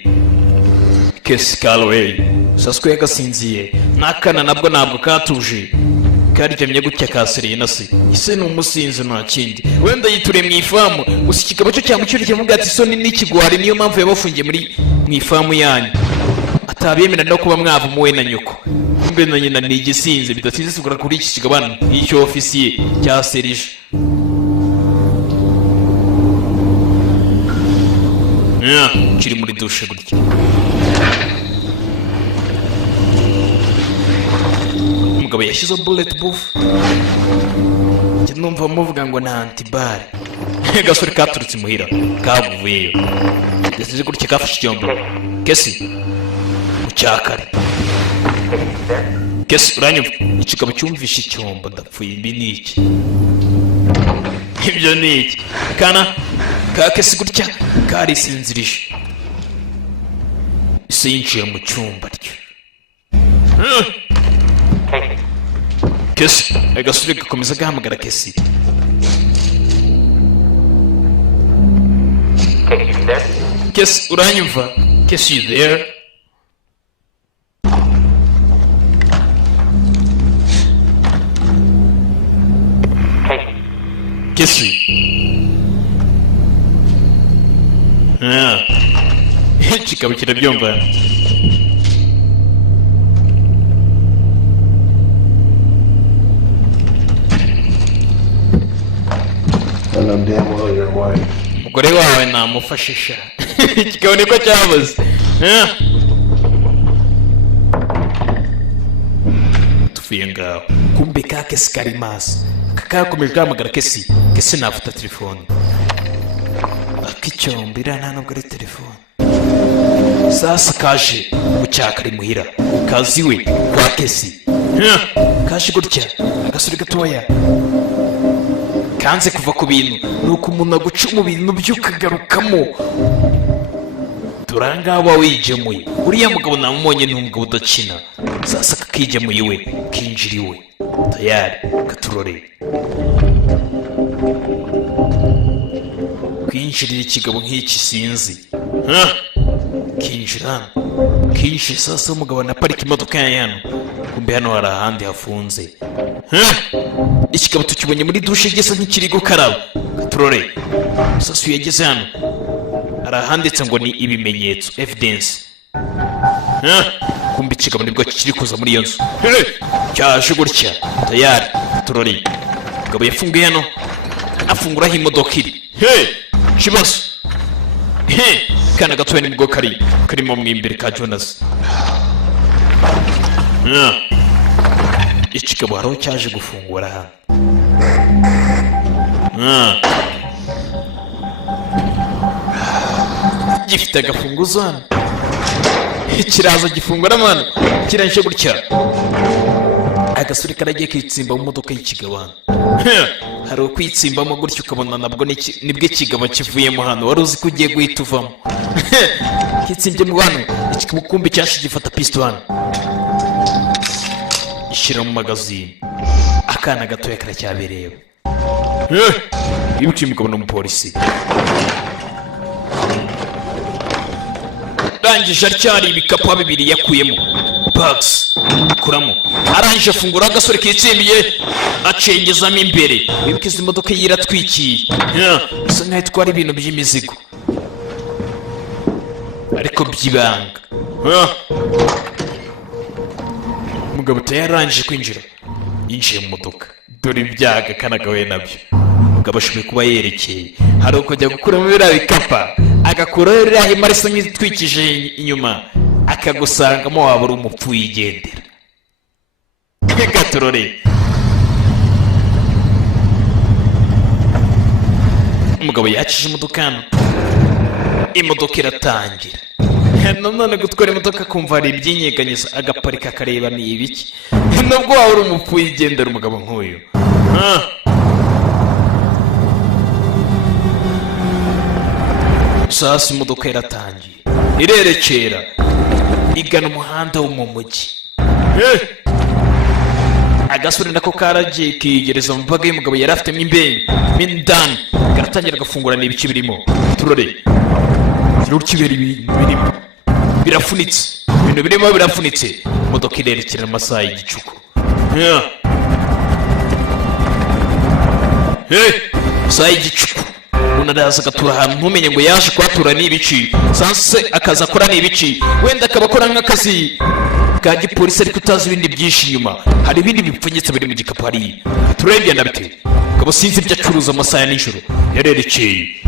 Casey Carraway saswe yagasinziye nakana nabwo ntabwo katuje karyamye gutya kasereye na se ise ni umusinzi nta kindi wenda yiture mu ifamu gusa ikigabo cyo cyamucyuriye mu bwatsi isoni n'ikigwari niyo mpamvu yabafungiye muri mu ifamu yanyu atabiyemera no kuba mwava muwe na nyoko mbe na nyina ni igisinzi bidatinze sugura kuri iki kigabano y'icyo ofisiye cya serije. Kiri muri dushe gutya umugabo yashyizeho bullet proof njye numva muvuga ngo nta antibare gasore katurutse imuhira kavuyeyo gasize gutya kafashe icyombo Casey mu cyakare Casey uranyumva ikigabo cyumvishe icyombo ndapfuye ibi ni iki ibyo ni iki kana ka Casey gutya karisinzirije ise yinjiye mu cyumba ryo Casey agasubire gakomeza gahamagara Casey. Casey uranyumva? Casey you there? Casey. Kikaba kirabyumva. I know damn well you're white. Umugore wawe namufashisha ikigabo niko cyabuze. Tuvuye ngaho kumbe ka Kesi kari maso kakakomeje guhamagara Kesi nafuta telefone akicyombira nta nubwo ari telefone. Sasa kaje gucyaka ari muhira kaziwe kwa Kesi kaje gutya agasuri gatoya kanze kuva ku bintu nuko umuntu aguca mu bintu by'ukagarukamo. Turangaba wijemuye uriya mugabo namumonye ni umugabo udakina. Sasa kakijemuye we kinjiriwe tayari katurore kwinjirira ikigabo nk'iki sinzi kinjira kinshi. Sasa umugabo anaparika imodoka yano kumbe hano hari ahandi hafunze. Ikigabo tukibonye muri dushe gisa nk'ikiri gukaraba katurore. Sasa yageze hano arahanditse ngo ni ibimenyetso evidence. Kumbe ikigabo nibwo kiri kuza muri iyo nzu cyaje gutya tayari turori. Umugabo yafunguye hano afunguraho imodoka iri kibazo kana gatoya nibwo karimo mwimbere ka Jonas. Ikigabo haro cyaje gufungura hano gifite agafunguzo hano kiraza gifungura mwana kiranje gutya agasuri karagiye kwitsimba mu modoka y'ikigabo hano. Hari ukwitsimbamo gutya ukabona nabwo nibwo ikigabo kivuyemo hano wari uzi ko ugiye guhita uvamo. Kitsimbye mu hano ikigabo kumbi cyashe gifata pisto hano ishyira mu magazine. Akana gatoya karacyabereye ibikiye umugabo n'umupolisi. Arangije aryari ibikapu bibiri yakuyemo bags akuramo. Arangije afungura agasore kitsimbiye acengezamo imbere. Wibukiza imodoka yiratwikiye bisa nkaho itwara ibintu by'imizigo ariko byibanga. Umugabo yarangije kwinjira yinjiye mu modoka. Dore ibyaga kanagawe nabyo umugabo ashoboye kuba yerekeye. Hari ukujya gukuramo biriya bikapa agakuraho ririya hema risa nk'itwikije inyuma akagusangamo waba uri umupfu wigendera. Gatorore umugabo yakije imodoka hano imodoka iratangira. None gutwara imodoka kumva hari ibyinyeganyiza agaparika akareba ni ibiki. Nubwo waba uri umupfu wigendera umugabo nk'uyu. Sasa imodoka iratangiye irerekera igana umuhanda wo mu mujyi. Agasore nako karagiye kigereza mu mbaga y'umugabo yari afitemo imbere mindani karatangira gafungurana ibiki birimo. Turore kirukibera birimo birafunitse ibintu birimo birafunitse. Imodoka irerekera amasaha y'igicuku. Saa y'igicuku unaraza agatura ahantu ntumenye ngo yaje kuhatura n'ibici. Sanse akaza akora n'ibici wenda akaba akora nk'akazi ka gipolisi ariko utazi ibindi byinshi inyuma. Hari ibindi bipfunyitse biri mu gikapu hariya turengenda bite. Kabo sinzi ibyo acuruza amasaha nijoro yarerekeye.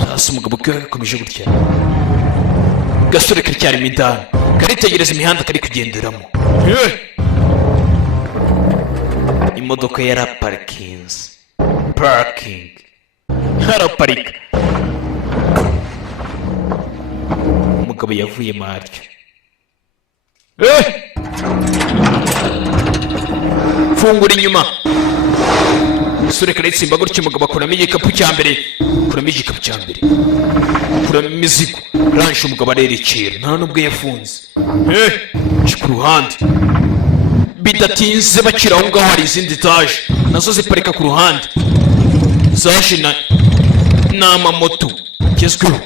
Sasa umugabo gakomeje gutya gasore kari midani karitegereza imihanda kari kugenderamo. Imodoka yaraparikinze parking haraparika. Umugabo yavuye maryo fungura inyuma. Gasore karitsimba gutya umugabo akuramo igikapu cya mbere kuramo imizigo. Arangije umugabo arerekera nta nubwo yafunze ku ruhande. Bidatinze bakira aho ngaho hari izindi etaje nazo ziparika ku ruhande zaje n'amamoto gezweho.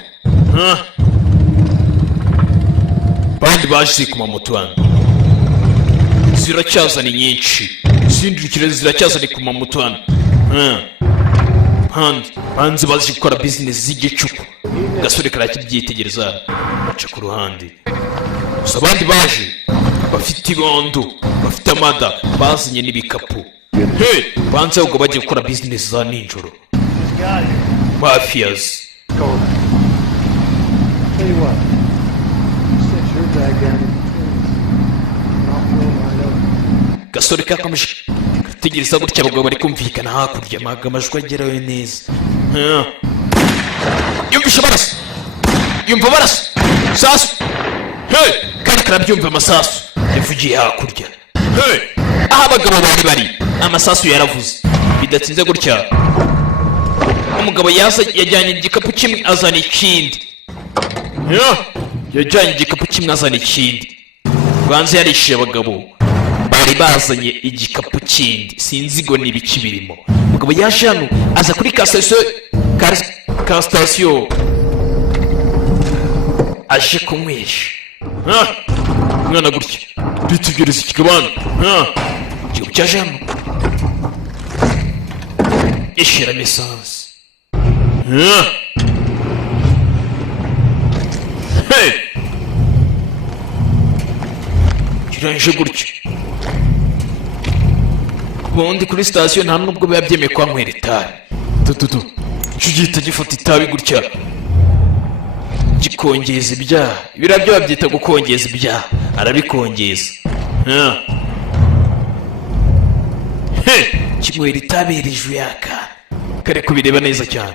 Bandi baje ku mamoto hano ziracyazana nyinshi zindukire ziracyazana ku mamoto hano. Hanze baje gukora business z'igicuku. Gasore karakibyitegereza aca ku ruhande. Gusa abandi baje bafite ibondo, bafite amada, bazanye n'ibikapu. Hey, banze ahubwo bagiye gukora business za nijoro. Mafias. Tell you what, set your bag down and I'll throw mine over. Gasore kakomeje gutegereza gutya abagabo bari kumvikana hakurya amajwi agerayo neza. Yumvisha baraso, yumva baraso, sasu. Hey, kandi karabyumva amasasu yavugiye hakurya. Hey, aho abagabo bari amasasu yaravuze. Bidatinze gutya umugabo yajyanye igikapu kimwe azana ikindi. Yajyanye igikapu kimwe azana ikindi. Banze yarishiye abagabo bari bazanye igikapu kindi, sinzi ngo ni ibiki birimo. Umugabo yaje hano aza kuri ka station aje kumwisha. Mwana gutya bitegereza ikigabano. Igihugu cyaje hano ishira mesansi. Hey, kiranje gutya ubundi kuri station nta nubwo biba byemeye kwa nkwera itabi. Icyo gihita gifata itabi gutya gikongeza ibyaha. Birabyo babyita gukongeza ibyaha, arabikongeza. Kinywera itabi hejuru yaka kare kubireba neza cyane.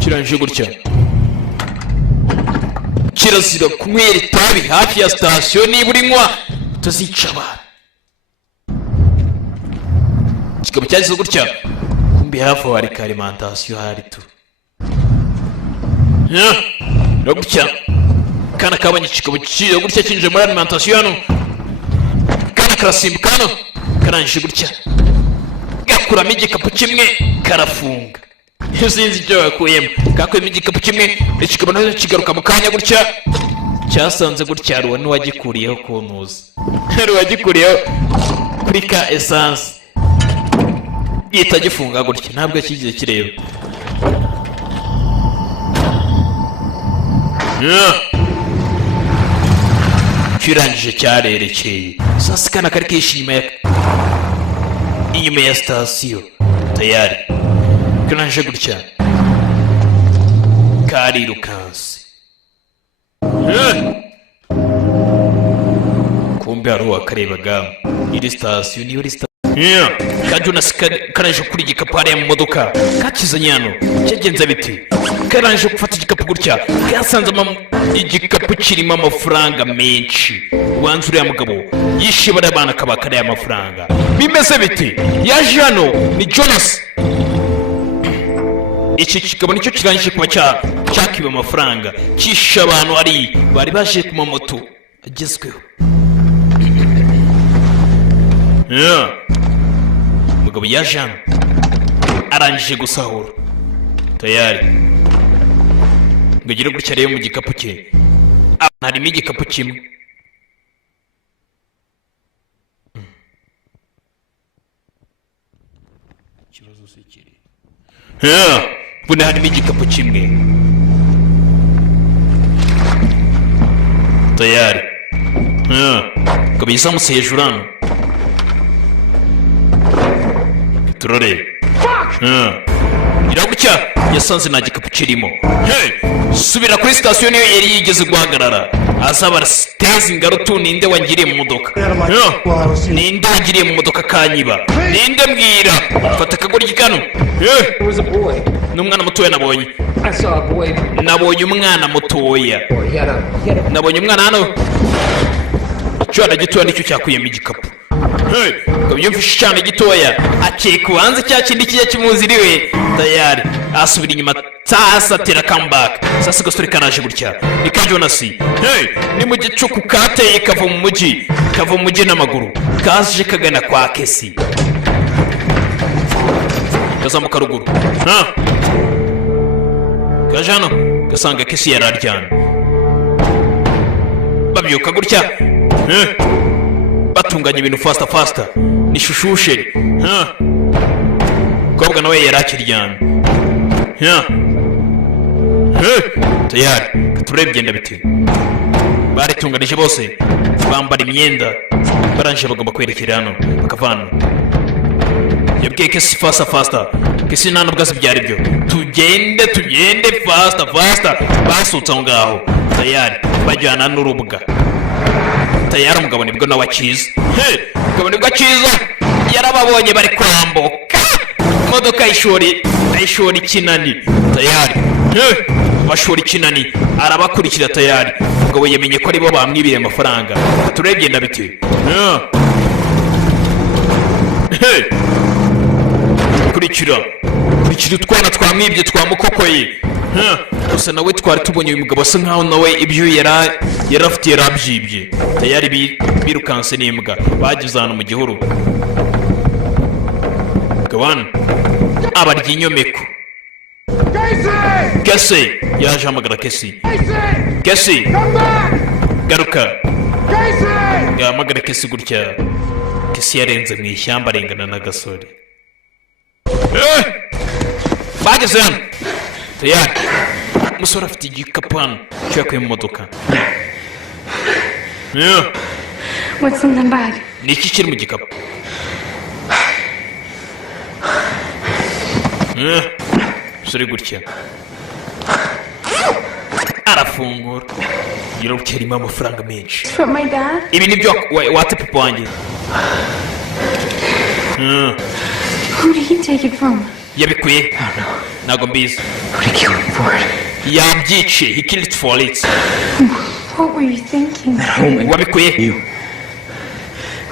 Kiranje gutya kirazira kunywera itabi hafi ya station, niba urinywa utazica abantu. Kikaba cyagize gutya kumbi hafi hari alimentation hari tu. No gutya kana kabanye kikaba kiyo gutya kinje muri alimentation hano. Kana karasimbuka hano karanje gutya gakuramo igikapu kimwe karafunga. Sinzi icyo yakuyemo, kakuyemo igikapu kimwe kikaba nazo kigaruka mu kanya gutya cyasanze gutya ruwa n'uwagikuriyeho kuntuza. Ruwagikuriyeho kuri ka essence yita gifunga gutya ntabwo kigize kireba. Kirangije cyarerekeye sasa kana kari kishima inyuma ya station tayari. Kirangije gutya karirukanse. Kumbe hari uwakarebaga iri station niyo station. Kajunasi karanje kuri igikapu hariya mu modoka kakizanye hano cyagenze biti. Karanje gufata igikapu gutya kasanze igikapu kirimo amafaranga menshi. Ubanza uriya mugabo yishibara abana kabakara y'amafaranga. Bimeze biti yaje hano ni Jonas. Iki kikaba nicyo kirangije kuba cyakiba amafaranga kisha abantu bari baje ku mamoto agezweho. Mugabo yaje hano arangije gusahura tayari ngo agire gutya rero mu gikapu cye harimo igikapu kimwe. Ikibazo se kiri bune harimo igikapu kimwe tayari. Ngo bisamuse hejuru hano turore. Iragutya yasanze nta gikapu kirimo. Subira kuri station niyo yari yigeze guhagarara azaba stezi ngarutu. Ninde wangiriye mu modoka? Ninde wangiriye mu modoka kanyiba? Ninde mbwira? Fata akagoryi kano. N'umwana mutoya nabonye. Nabonye umwana mutoya. Nabonye umwana hano cyana gitoya nicyo cyakuyemo igikapu. Ngo byumvishe cyane gitoya akeka ubanze cya kindi kijya kimuziriwe tayari asubira inyuma sasa tera comeback. Sasa gasore karaje gutya ni ka Jonas. Ni mu gicuku kateye kava mu mujyi n'amaguru kaje kagana kwa Kesi. Kazamuka ruguru kajano gasanga Kesi yararyana. Babyuka gutya batunganya ibintu fasta ni shushushe. Kobwa nawe yarakiryana. Tayari turebye ndabite. baritunganije bose bambara imyenda barangije bagomba kwerekera hano bakavana. Yabwiye Kesi fasta Kesi nta nubwo azi ibyo ari byo. Tugende fasta basutse aho ngaho tayari bajyana n'urubuga. Tayari umugabo nibwo nawe akiza. Umugabo nibwo akiza yarababonye bari kwambuka imodoka y'ishuri Kinani tayari amashuri Kinani arabakurikira tayari. Umugabo yamenye ko aribo bamwibiye amafaranga. Turebye ndabite kurikira utwana twamwibye twamukokoye. Gusa nawe twari tubonye uyu mugabo asa nkaho nawe ibyo yarafite yarabyibye. Tayari birukanse n'imbwa bageze ahantu mu gihuru. Gabana abarya inyomeko. Kesi yaje hamagara Kesi. Garuka yahamagara Kesi gutya. Kesi yarenze mu ishyamba arengana na gasore. Bageze hano tayari umusore afite igikapu hano cyakuye mu modoka. What's in the bag? Ni iki kiri mu gikapu? Umusore gutya arafungura yirukira irimo amafaranga menshi. From my dad? Ibi nibyo wate papa wanjye. Who did he take it from? Yabikuye ntago mbizi. What did he kill him for? Yabyice. He killed it for it. What were you thinking? At home. Wabikuye. You.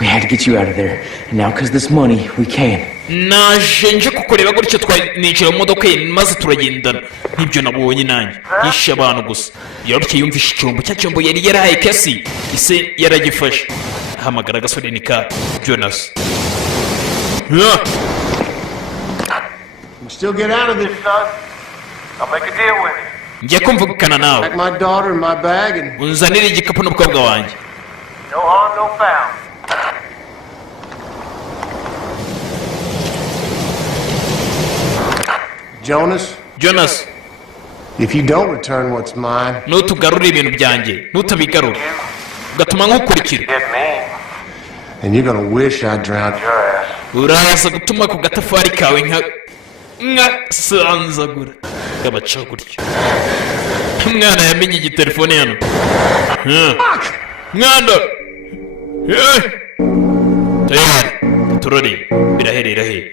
We had to get you out of there. And now because this money, we can. Naje nje kukureba gutyo twanicira mu modoka ye maze turagendana. Nibyo nabonye nanjye. Yishe abantu gusa. Yarukiye yumvisha icyombo cyacombo yari yarahaye Kesi. Ise yaragifashe. Hamagara gasore nika Jonas. You still get out of this, Son, I'll make a deal with you. Ngiye kumvugana nawe. Pack my daughter in my bag and Unzanire igikapu n'umukobwa wanjye. No harm, no foul. Jonas, if you don't return what's mine, nutugarura ibintu byanjye nutabigarura ugatuma nkukurikira, Get me, then you're gonna wish I drowned you. your ass. uraza gutuma ku gatafari kawe nkasanzagura gabaca gutyo. Umwana yamenye igitelefone hano. Mwanda tayari turore biraherera he.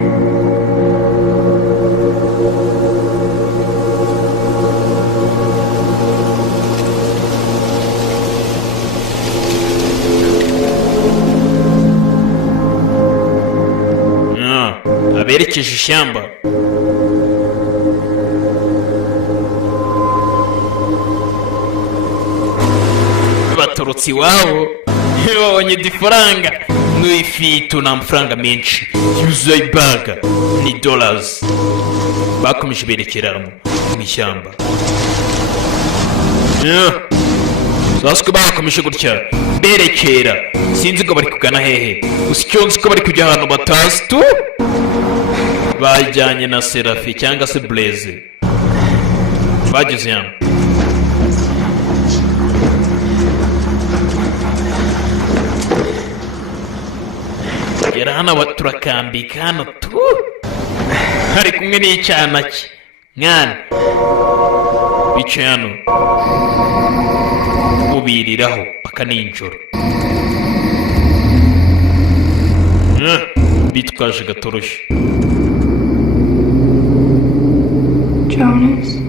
Aberekeje ishyamba. Baturutse iwabo babonye ifaranga n'ifito n'amafaranga menshi yuzuye ibaga ni dollars. Bakomeje berekera mu ishyamba. Saswe bakomeje gutya berekera, sinzi ko bari kugana hehe, gusa icyo nzi ko bari kujya ahantu batazi tu. Bajyanye na Serafi cyangwa se Blaze. Bageze hano gera hano turakambika hano tu. Hari kumwe n'icyana cye mwana bicaye hano mubiriraho paka ninjoro. Bitwaje gatoroshye.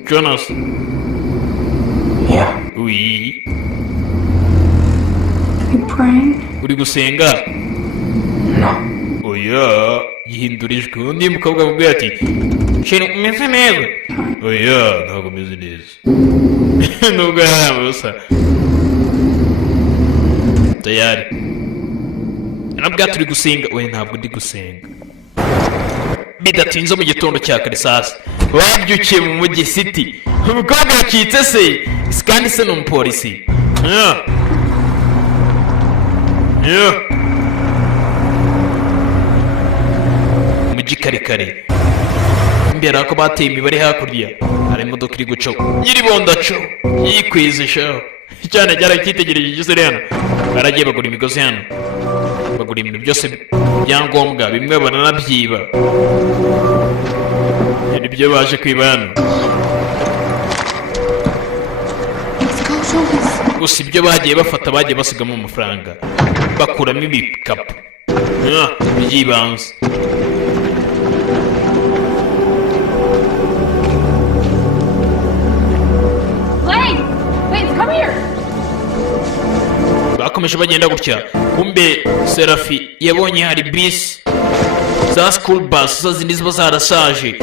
Jonas. Yeah. Oui. You praying? Uri gusenga? No. Oya, yihindurijwe undi mukobwa mubwira ati shira umeze neza. Oya, ntabwo meze neza. Nubwo yabusa. Tayari. Nabwo turi gusenga, we ntabwo ndi gusenga. Bidatinze mu gitondo cya kare sasa babyukiye mu mujyi city. Umukobwa yakitse se kandi se n'umupolisi. Mujyi kare imbere ko bateye imibare hakurya hari imodoka iri guca nyiribonda co yikwizisha cyane cyaracyitegereje igisore hano baragiye bagura imigozi hano bagura ibintu byose byangombwa bimwe baranabyiba nibyo baje kwiba hano gusa ibyo bagiye bafata bagiye basigamo amafaranga bakuramo ibikapu by'ibanze bakomeje bagenda gutya kumbe Serafi yabonye hari bisi za school bus za zindi ziba zarasaje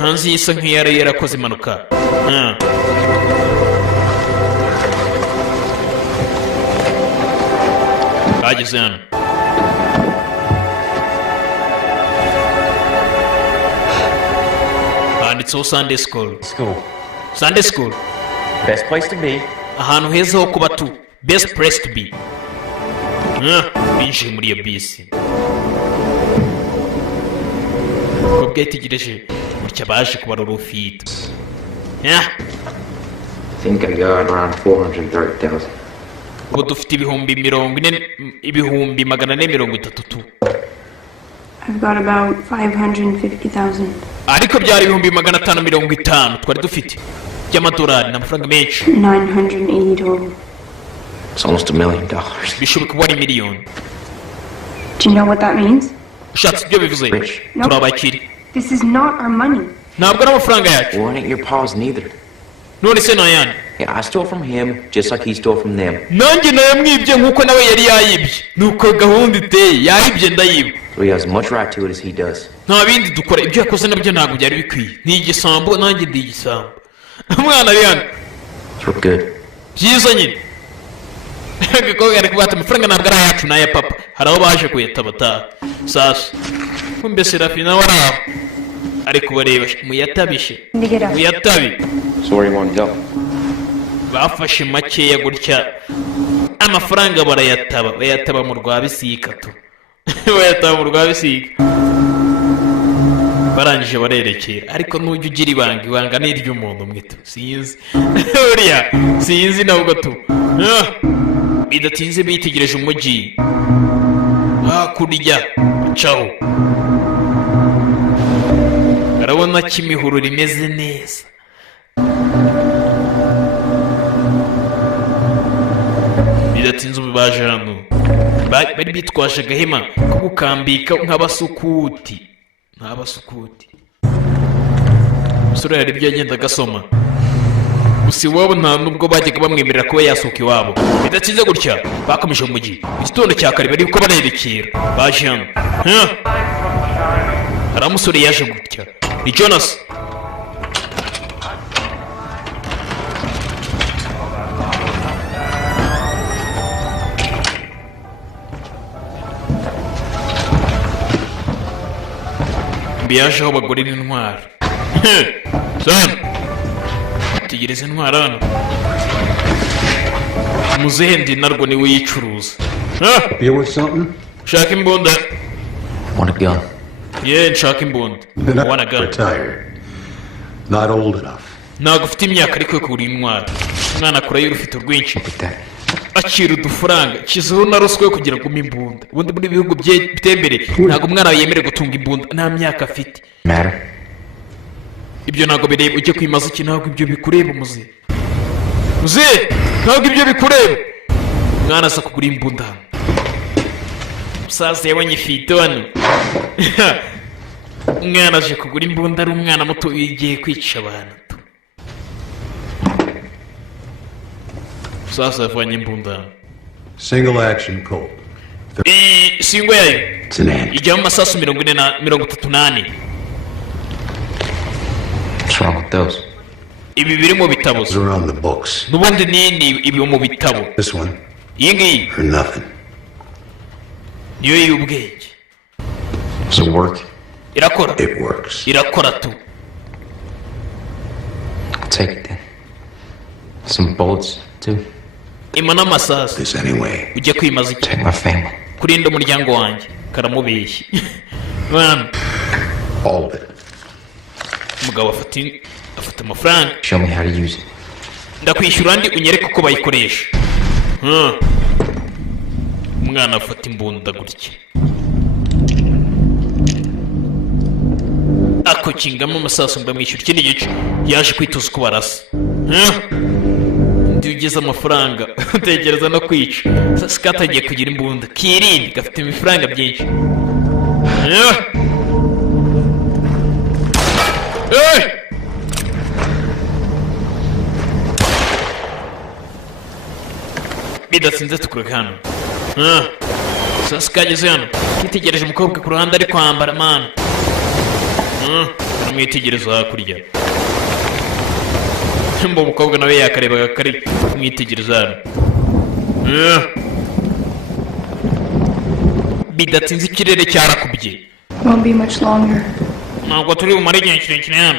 hanze yisa nk'iyari yarakoze impanuka bageze hano handitseho Sunday School. Sunday School. Best place to be. Ahantu heza ho kuba tu. Best place to be. Binjiye muri iyo bisi. Ubwitegereje gutya baje kubarura ufite. I think I got around 430,000. Ubu dufite ibihumbi magana ane mirongo itatu. I've got about 550,000. Ariko byari ibihumbi magana atanu mirongo itanu twari dufite by'amadolari n'amafaranga menshi. 980 total. It's almost $1 million. Bishoboka kuba ari miliyoni. Do you know what that means? Ushatse ibyo bivuze turi abakiri. This is not our money. Ntabwo ari amafaranga yacu. Well, it ain't your pa's neither. None se nayandi. Yeah, I stole from him just like he stole from them. Nanjye nayamwibye nkuko nawe yari yayibye. Nuko gahunda iteye yayibye ndayiba. So he has as much right to it as he does. Nta bindi dukora ibyo yakoze nabyo ntabwo byari bikwiye. Ni igisambo nanjye ndi igisambo. Umwana ari hano. We're good. Byiza nyine. Gako yari kubata amafaranga ntabwo ari ayacu n'aya papa. Hari aho baje kuyatabata. Sasa. Kumbe Serafi nawe ari aho. Ari kubareba muyatabishe. Muyatabi. So where you want to go? Bafashe makeya gutya amafaranga bayataba mu rwabisika tu. Bayataba mu rwabisika. Barangije barerekera ariko nujya ugira ibanga n'iry'umuntu mwito sinzi. Uriya sinzi nabwo tu. Bidatinze bitegereje umujyi. Hakurya caho. Arabona kimihuru rimeze neza. Bidatinze ubu baje hano. Bari bitwaje agahema ko gukambika nk'abasukuti. Umusore hari ibyo yagenda agasoma. Gusa iwabo nta nubwo bajyaga bamwemerera kuba yasohoka iwabo. Bidatinze gutya bakomeje mu mujyi. Igitondo cya kare bari ko barerekera. Baje hano. Hari umusore yaje gutya. Ni Jonas. Yaje aho bagurira intwaro. Son tegereza intwaro hano. Muzehe ndi narwo niwe yicuruza. You want something? Shaka imbunda. Want a gun? Yeah, nshaka imbunda. Want a gun? Retired. Not old enough. Ntabwo ufite imyaka ariko yo kugura intwaro. Umwana akura y'urufite rwinshi. Akira udufaranga kizeho na ruswa yo kugira ngo imbunda. Ubundi muri bihugu bitembere ntabwo umwana yemerewe gutunga imbunda nta myaka afite. Matter. Ibyo ntabwo bireba ujye kwimaza iki ntabwo ibyo bikureba muze. Ntabwo ibyo bikureba. Umwana asa kugura imbunda. Musaza yabonye ifite hano. Umwana aje kugura imbunda ari umwana muto yigiye kwicisha abantu. Sasa yavanye imbunda. Single action Colt. Singo yayo. Ijya mu masasu 38. What's wrong with those? Ibi biri mu bitabo. Those are on the books. Nubundi nini ibi mu bitabo. This one. Yingi. For nothing. Niyo y'ubwenge. Does it work? Irakora. It works. Irakora tu. I'll take it then. Some bullets too. Imana masasu. This anyway. Ujye kwimaza iki? Take my family. Kurinda umuryango wanjye. Karamubeshyi. Man. All of it. Umugabo afata amafaranga. Show me how to use it. ndakwishyura andi unyereke uko bayikoresha. Umwana afata imbunda gutya akokingamo amasasu ngo amwishyure ikindi gice. Yaje kwitoza uko barasa. Ndi ugeze amafaranga utekereza no kwica. Scott agiye kugira imbunda kirindi gafite amafaranga byinshi. Bidatinze tukura hano. Sasa kageze hano kitegereje umukobwa ku ruhande ari kwambara man. Namwitegereza hakurya. Mbo umukobwa nawe yakarebaga kari kumwitegereza hano. Bidatinze ikirere cyarakubye. Won't be much longer. Ntabwo turi bumare igihe kirekire hano.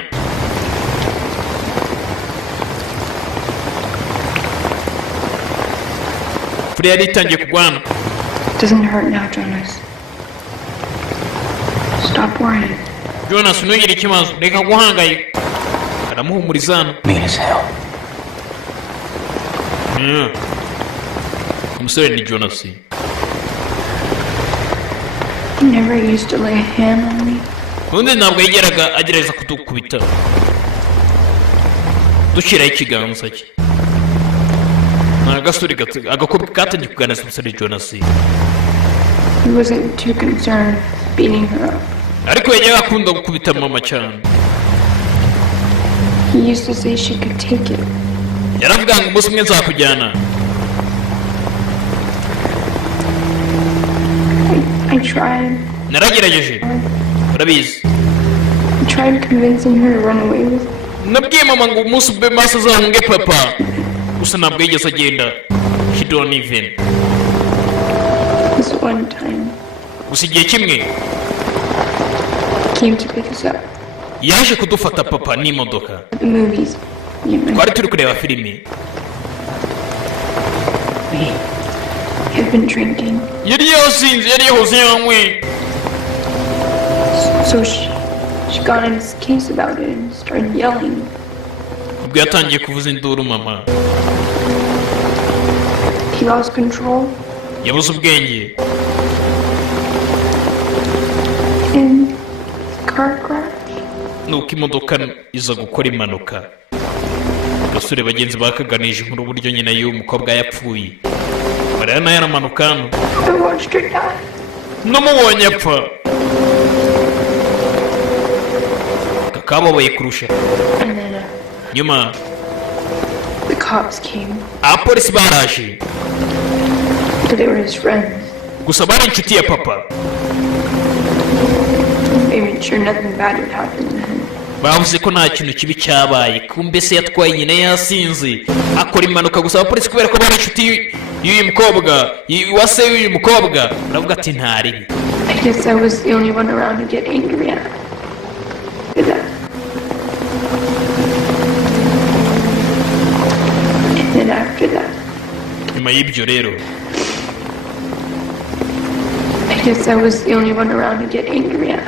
Furi yari itangiye kugwana. Doesn't hurt now, Jonas. Stop worrying. Jonas, ntugire ikibazo, reka guhangayika. Aramuhumuriza hano. Mean as hell. Umusore ni Jonas. He never used to lay a hand on me. Undi ntabwo yigeraga agerageza kudukubita. Dushyiraho ikiganza cye. Agasuri agakobwa katangiye kuganira n'umusore Jonas. He wasn't too concerned beating her up. Ariko yajyaga akunda gukubita mama cyane. He used to say she could take it. Yaravuga ngo umunsi umwe nzakujyana. I tried. Naragerageje. Urabizi. I tried convincing her to run away with me. Nabwiye mama ngo umunsi ube maso azahunge papa. Gusa ntabwo yigeze agenda. She don't even. This one time. Gusa igihe kimwe. Came to pick us up. Yaje kudufata papa n'imodoka. The movies. Twari turi kureba filime. We had been drinking. Yari yasinze, yari yahoze yanywe. So she got in his case about it and started yelling. Ubwo yatangiye kuvuza induru mama. He lost control. Yabuze ubwenge. In car crash. Nuko imodoka iza gukora impanuka. Abasore bagenzi bakaganije inkuru uburyo nyina y'uwo mukobwa yapfuye. Mariya nayo aramanuka hano. I watched her die. Namubonye apfa. Kakababaye kurusha. And then Nyuma the cops came. abapolisi baraje. They were his friends. Gusa bari inshuti ya papa. They made sure nothing bad would happen to him. Bavuze ko nta kintu kibi cyabaye. Kumbe se yatwaye nyina yasinze. Akora impanuka gusa abapolisi kubera ko bari inshuti y'uyu mukobwa. Wase y'uyu mukobwa. Baravuga ati ntari. I guess I was the only one around to get angry at. And then after that, Nyuma y'ibyo rero. I guess I was the only one around to get angry at.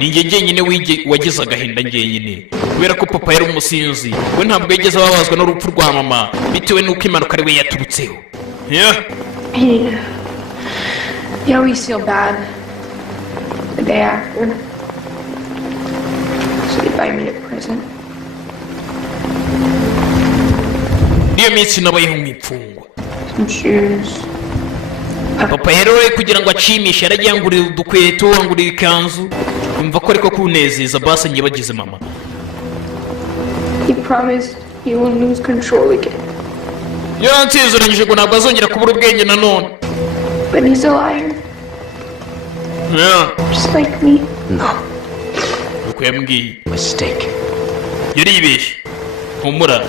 Ninjye njyenyine wagize agahinda njyenyine. Kubera ko papa yari umusinzi. We ntabwo yigeze ababazwa n'urupfu rwa mama. Bitewe n'uko impanuka ari we yaturutseho. He always feel bad the day after. So they buy me a present. Niyo minsi nabayeho nk'imfungwa. Some shoes. Papa rero kugira ngo acimishe yaragiye angurira udukweto, angurira ikanzu. Umva ko ariko kunezeza basi njye bagize mama. He promised he won't lose control again. Yansezeranyije ngo ntabwo azongera kubura ubwenge nanone. But he's a liar. Just like me. No. Uko yambwiye. Mistake. Yaribeshye. Humura.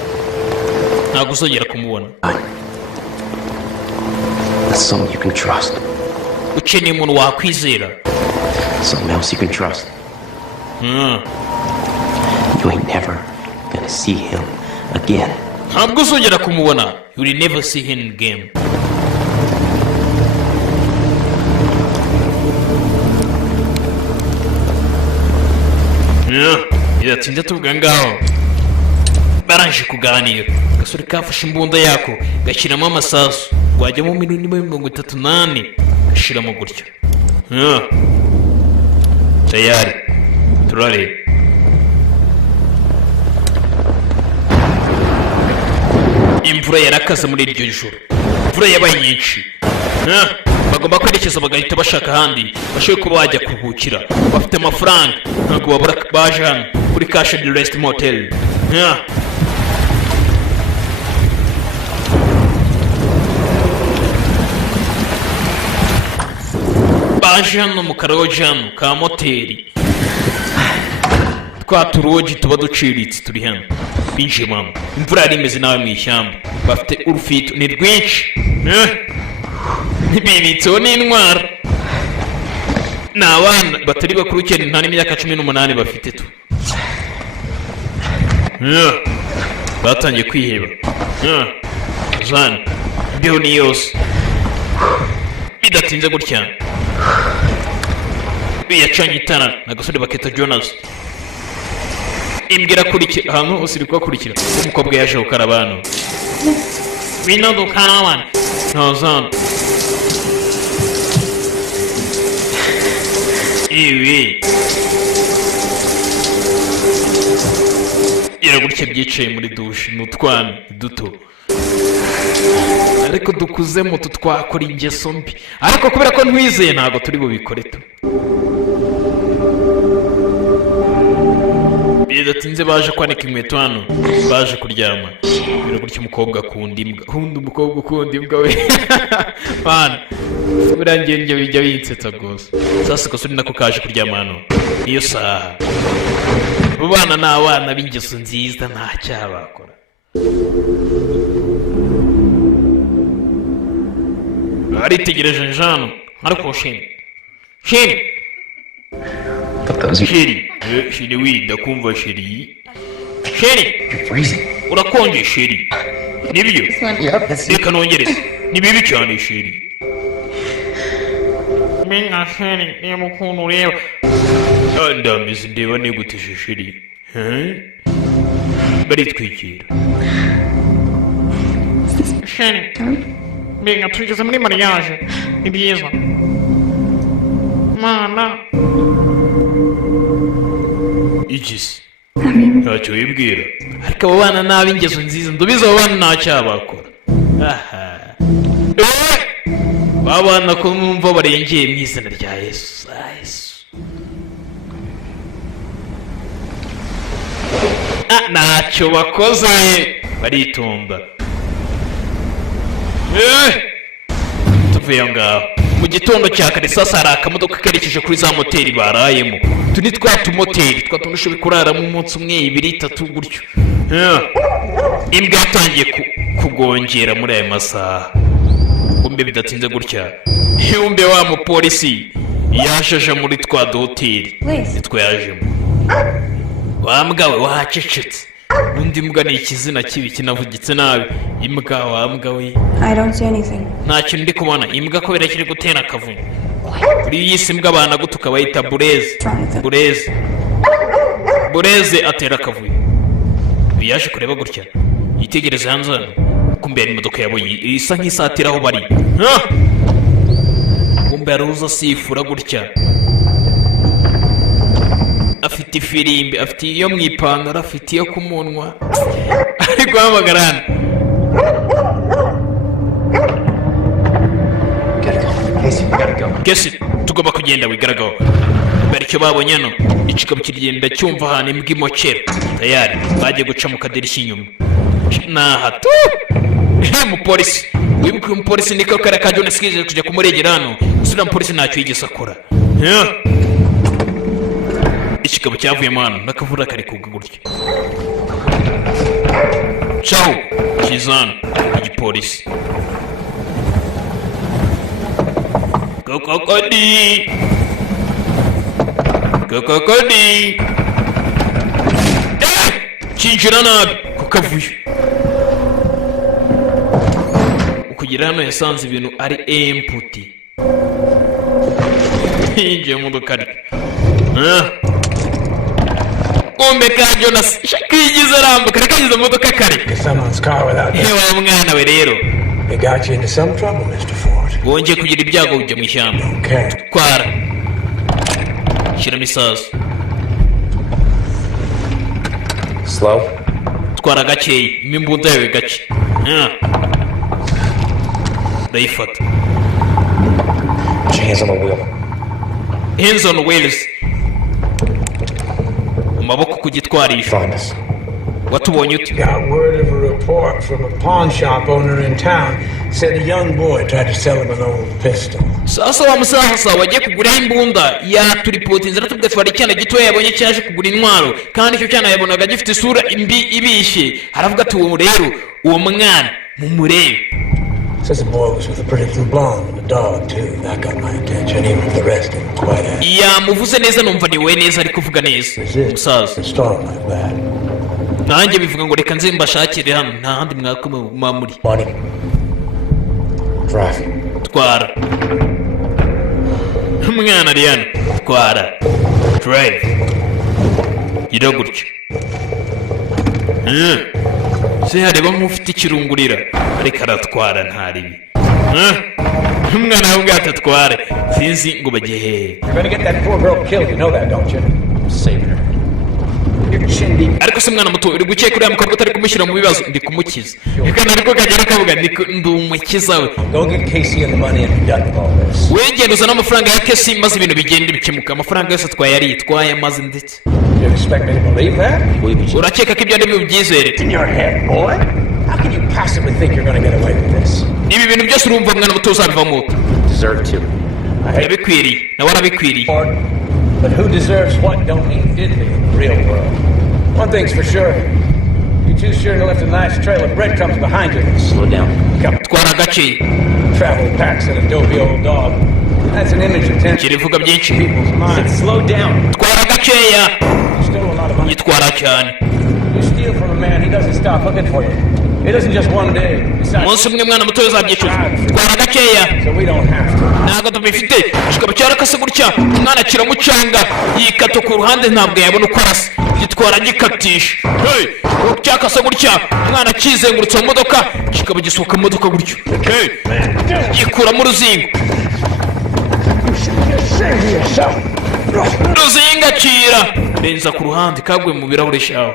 Ntabwo uzongera kumubona. That's someone you can trust. Ukeneye umuntu wakwizera. Someone else you can trust. You ain't never gonna see him again. Ntabwo uzongera kumubona. You will never see him again. Yatinze tuvuga ngaho. barangije kuganira agasore kafashe imbunda yako gashyiramo amasasu wajyamo minini 38 gashiramo gutyo tayari turareba imvura yarakaze muri iryo joro imvura yabaye nyinshi bagomba kwerekeza bagahita bashaka ahandi bashoboye kuba bajya kuruhukira bafite amafaranga ntabwo babura baje hano kuri Cash and Rest Motel baje hano mu karoji hano ka moteri twa turoji tuba duciritse turi hano binjiyemo imvura yari imeze nawe mu ishyamba bafite urufito ni rwinshi ntibibitseho n'intwara ni abana batari bakuru cyane nta n'imyaka 18 bafite tu batangiye kwiheba zana imbeho ni yose bidatinze gutya yacanye itara n'agasore bakita Jonas imbwira kurikira ahantu hose iri kubakurikira umukobwa yaje gukaraba hano bino dukarabana ntazana ibi iragutya byicaye muri dushe n'utwana duto ariko dukuze muto twakora ingeso mbi ariko kubera ko ntwizeye ntabwo turi bubikore tu bidatinze baje kwanika inkweto hano baje kuryama biragutya umukobwa akunda imbwa umukobwa ukunda imbwa we bana burangiye njye bijya binsetsa rwose sasa gasore nako kaje kuryama hano iyo saha bana n'abana b'ingeso nziza nta cyaha bakora aritegereje njano ariko shini shiri wida kumva shiri urakonje shiri nibyo reka nongereze ni bibi cyane shiri minga shiri niyo mukuntu ureba ndamizi ndeba nigutije shiri baritwikira shiri minga tugeze muri mariage ni byiza mana igisi ntacyo wibwira ariko abo bana n'ab'ingeso nziza ndubizi abo bana ntacyaha bakora babana ko numva barengeye mu izina rya Yesu ntacyo bakoze baritonda tuvuye ngaho mu gitondo cya kare sasa hari akamodoka kerekeje kuri za moteri barayemo tuni twa tumoteri twatunushoboye kuraramo umunsi umwe 2 3 gutyo imbwa yatangiye kugongera muri aya masaha umbe bidatinze gutya umbe wa mupolisi yajeje muri twa hoteli nitwe yajemo wambwa we wacecetse undi mbwa ni ikizina kibi kinavugitse nabi imbwa wambwa we I don't see anything. nta kintu ndi kubona imbwa ko birakiri gutera akavuyo kuri iyi si mbwa abana gutuka bayita bureze atera akavuyo yaje kureba gutya yitegereze hanze hano kumbe ari imodoka yabonye isa nk'isatira aho bari kumbe aruza sifura gutya afite ifirimbi afite iyo mu ipantaro afite iyo ku munwa ari guhamagarana Kesi tugomba kugenda wigaragaho bari cyo babonye no ikigabo kirigenda cyumva ahantu imbwa imokera tayari bagiye guca mu kadirishya inyuma na hato umupolisi wibuka umupolisi niko kare ka Jonas kije kujya kumuregera hano usura umupolisi ntacyo yigeze akora ikigabo cyavuyemo hano nakavura kare kugwa gutya ciao kizana igipolisi Kokokodi cinjira nabi kukavuyo ukugira hano yasanze ibintu ari empty yinjiye mu modoka kumbe ka Jonas kigize rambuka rekagize modoka kare Someone's car without that. wa mwana we rero It got you into some trouble, Mr. Ford. wongeye kugira ibyago ujya mu ishyamba Okay. twara shyiramo isasu Slow. twara gakeya imbunda yawe gake ndayifata Put your hands on the wheel. hands on wheels amaboko ku gitwarisho Find us. watubonye ute Got word of a report from a pawn shop owner in town. Said a young boy tried to sell him an old pistol. sasa wa musasa wagiye kugura imbunda yaturipotinze aratubwira ati hari icyana gitoya yabonye cyaje kugura intwaro kandi icyo cyana yabonaga gifite isura imbi ibishe haravuga ati uwo rero uwo mwana mumurebe. Says the boy was with a pretty blue blonde and a dog too. That got my attention, even if the rest didn't quite add. yamuvuze neza numva ni we neza ari kuvuga neza umusaza. A storm like that. nanjye bivuga ngo reka nze mbashakire hano nta handi mwakoma muri. Money. Drive. twara umwana ari hano twara drive gira gutyo se hareba nk'ufite ikirungurira ariko aratwara ntaribi umwana wabwo atatware sinzi ngo bagiye hehe. You're gonna get that poor girl killed, you know that, don't you? I'm saving her. Your chin deep. ariko se mwana muto uri gukeka uriya mukobwa utari kumushyira mu bibazo ndi kumukiza reka ariko kagera kavuga ndi umukiza we. Go get Casey and the money and be done with all this. wegenda uzana amafaranga ya kesi maze ibintu bigenda bikemuka amafaranga yose twayitwaye maze ndetse. You expect me to believe that? urakeka ko ibyo ari byo byizere In your head, boy. How can you possibly think you're gonna get away with this? ibi bintu byose urumva mwana muto uzabivamo Deserve to. I hate yabikwiriye nawe arabikwiriye. Ford, but who deserves what don't mean diddly in the real world. One thing's for sure. You too sure to left a nice trail of breadcrumbs behind you. Slow down. Come, twara gace travel packs and a dopey old dog. That's an image of tension kirivuga byinshi. people's minds. Slow down. twara gaceya You stole a lot of money. yitwara cyane. You steal from a man, he doesn't stop looking for you. It isn't just one day. Besides, umunsi umwe mwana muto uzabyicuza twara gaceya so we don't have to. ntabwo tubifite kikaba cyarakase gutya umwana kiramucanga yikata ku ruhande ntabwo yabona uko arasa gitwara gikatisha cyakase gutya umwana kizengurutse mu modoka kikaba gisohoka mu modoka gutyo gikuramo uruzingo ruzinga cira renza ku ruhande kagwe mu birahure shaho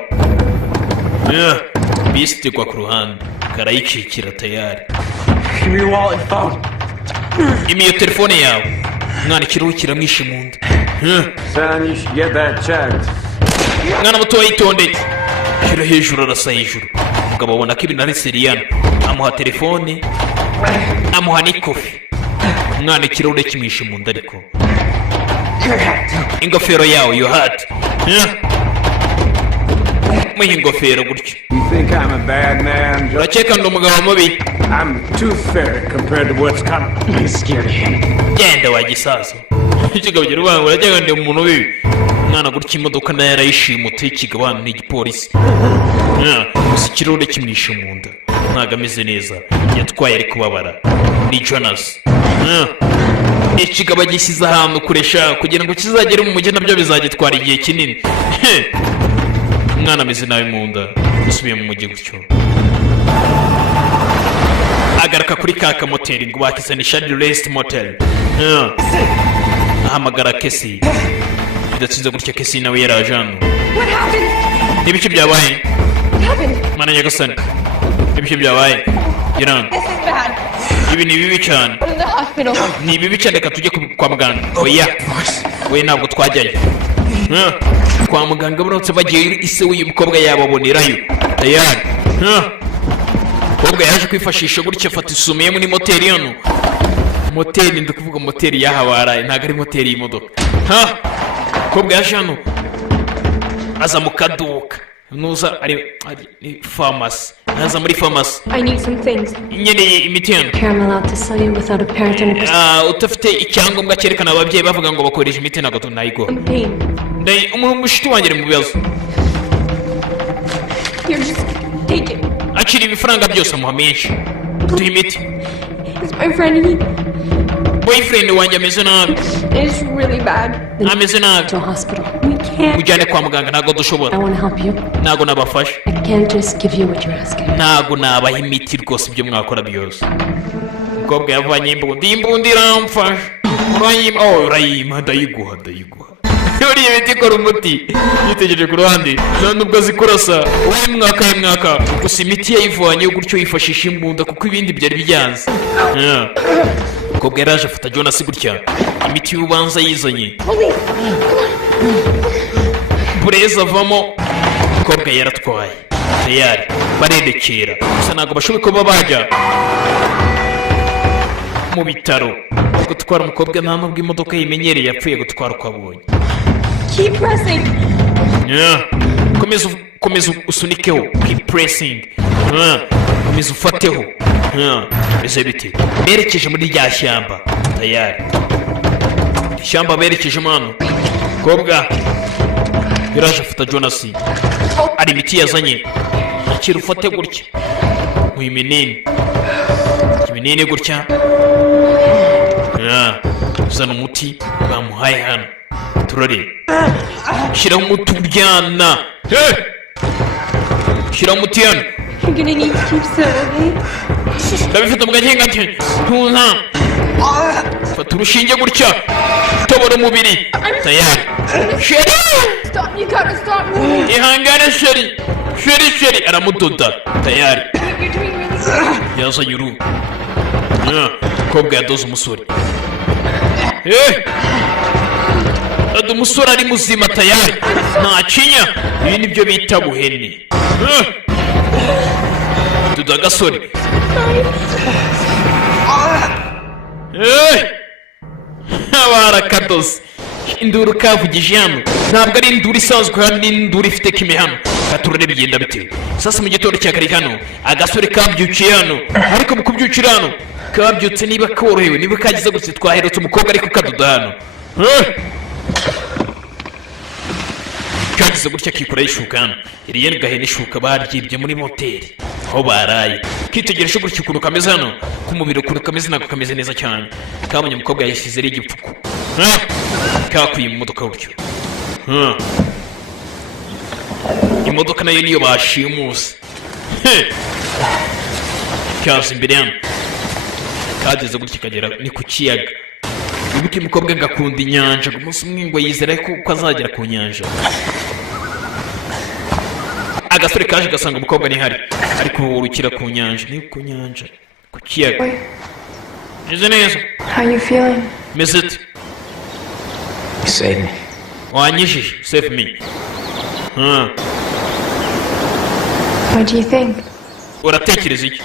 bisi itegwa ku ruhande karayicikira tayari. Give me your wallet and phone. imiyo telefone yawe umwana ikiriho kiramwishe mu nda. Son, you should get that checked. umwana muto yitondeye shyira hejuru arasa hejuru umugabo abona ko ibintu ari seriyana amuha telefone amuha n'ikofi umwana ikirahure kimwishe mu nda ariko ingofero yawe yo hati muha ingofero gutyo. You think I'm a bad man? urakeka ndi umugabo mubi I'm too fair compared to what's coming. You scared him. genda wa gisaza ikigabo gira ubanga urajyaga ndi umuntu bibi umwana gutya imodoka nayo yarayishimute ikigabana n'igipolisi gusa ikirahure kimwishe mu nda ntabwo ameze neza yatwaye ari kubabara ni Jonas. ikigabo gishyize ahantu kuresha kugira ngo kizagere mu mujyi nabyo bizagitwara igihe kinini. umwana ameze nabi mu nda usubiye mu mujyi gutyo agaruka kuri ka kamoteri ngo bakisanisha rest motel. ahamagara kesi bidatsinze gutya kesi nawe yaraje hano. What happened? n'ibiki byabaye What happened? mana nyagasani n'ibiki byabaye girana This is bad. ibi ni bibi cyane Go to the hospital. ni bibi cyane reka tujye kwa muganga. oya we ntabwo twajyayo kwa muganga baramutse bagiye ise w'uyu mukobwa yababonerayo tayari. umukobwa yaje kwifashisha gutya afata isume ye muri moteri hano. moteri ndi kuvuga moteri yahabaraye ntabwo ari moteri y'imodoka. umukobwa yaje hano aza mu kaduka nuza ari farumasi aza muri farumasi I need some things. nkeneye imiti hano. Caramel out to sell you without a parent and a utafite icyangombwa cyerekana ababyeyi bavuga ngo bakoresha imiti ntabwo tunayigura. pain. umushiti wanjye ari mu bibazo Here, just take it. akira ibifaranga byose amuha menshi duha imiti. It's my friend. boyfriend wanjye ameze nabi. It's really bad. Ameze nabi. To a hospital. We can't. Mujyane kwa muganga, ntabwo dushobora. I want to help you. Ntabwo nabafasha. I can't just give you what you're asking. Ntabwo nabaha imiti rwose ibyo mwakora byose. Umukobwa yavanye imbunda iramfasha. Urayima ndayiguha. Uriya miti ikora umuti. Yitegereje ku ruhande, nta nubwo azi kurasa. Wowe mwaka gusa imiti yayivanye gutyo yifashisha imbunda kuko ibindi byari byanze. Umukobwa yaraje afata Jonas gutya, imiti y'ubanza yizanye. Bureza avamo, umukobwa yaratwaye. Tayari barerekera, gusa ntabwo bashoboye kuba bajya mu bitaro. Gutwara umukobwa nta nubwo imodoka yimenyereye, yapfuye gutwara uko abonye. Keep pressing. Komeza usunikeho. Keep pressing. Komeza ufateho. Ese biti berekeje muri rya shyamba. Tayari ishyamba berekeje mano. Kobwa yaraje afata Jonas, ari imiti yazanye. Akira ufate gutya uyu minini gutya. Uzana umuti bamuhaye hano, turore. Shiraho umuti uryana. Shiraho umuti hano. You're gonna need to keep serving. Ndabifata mu gake gake. Ntunta. Fata urushinge gutya. Tobora umubiri. Tayari. Sheri. Stop, you gotta stop moving. Ihangane Sheri. Sheri aramudoda. Tayari. You're doing really good. Yazanye uruhu. Kobwa yadoze umusore. Ado umusore ari muzima tayari. Nta kinya. Ibi nibyo bita buhene. Duda agasore. Barakadoze. Induru kavugije hano ntabwo ari induru isanzwe hano, ni induru ifite kimihano. Katurere bigenda bitewe. Sasa mu gitondo cya kare hano agasore kabyukiye hano, ariko mu kubyukira hano kabyutse niba korohewe, niba kagize gutse twaherutse umukobwa ariko kadoda hano. Kagize gutya kikora ishuka hano. Iriye gahene ishuka baryibye muri moteri aho baraye. Kitegereje gutya ukuntu kameze hano ku mubiri, ukuntu kameze ntabwo kameze neza cyane. Kabonye umukobwa yashyize ari igipfuko. Kakuye mu modoka gutyo. Imodoka nayo niyo bashimuse. Kaza imbere hano. Kageze gutya kagera ni ku kiyaga. Ibuke umukobwa ngakunda inyanja, umunsi umwe ngo yizera ko azagera ku nyanja. Agasore kaje gasanga umukobwa ni hari, ariko urukira ku nyanja, ni ku nyanja, ku kiyaga. Meze neza? How you feeling? Meze ute? You saved me. Wanyijije, save me. What do you think? Uratekereza iki?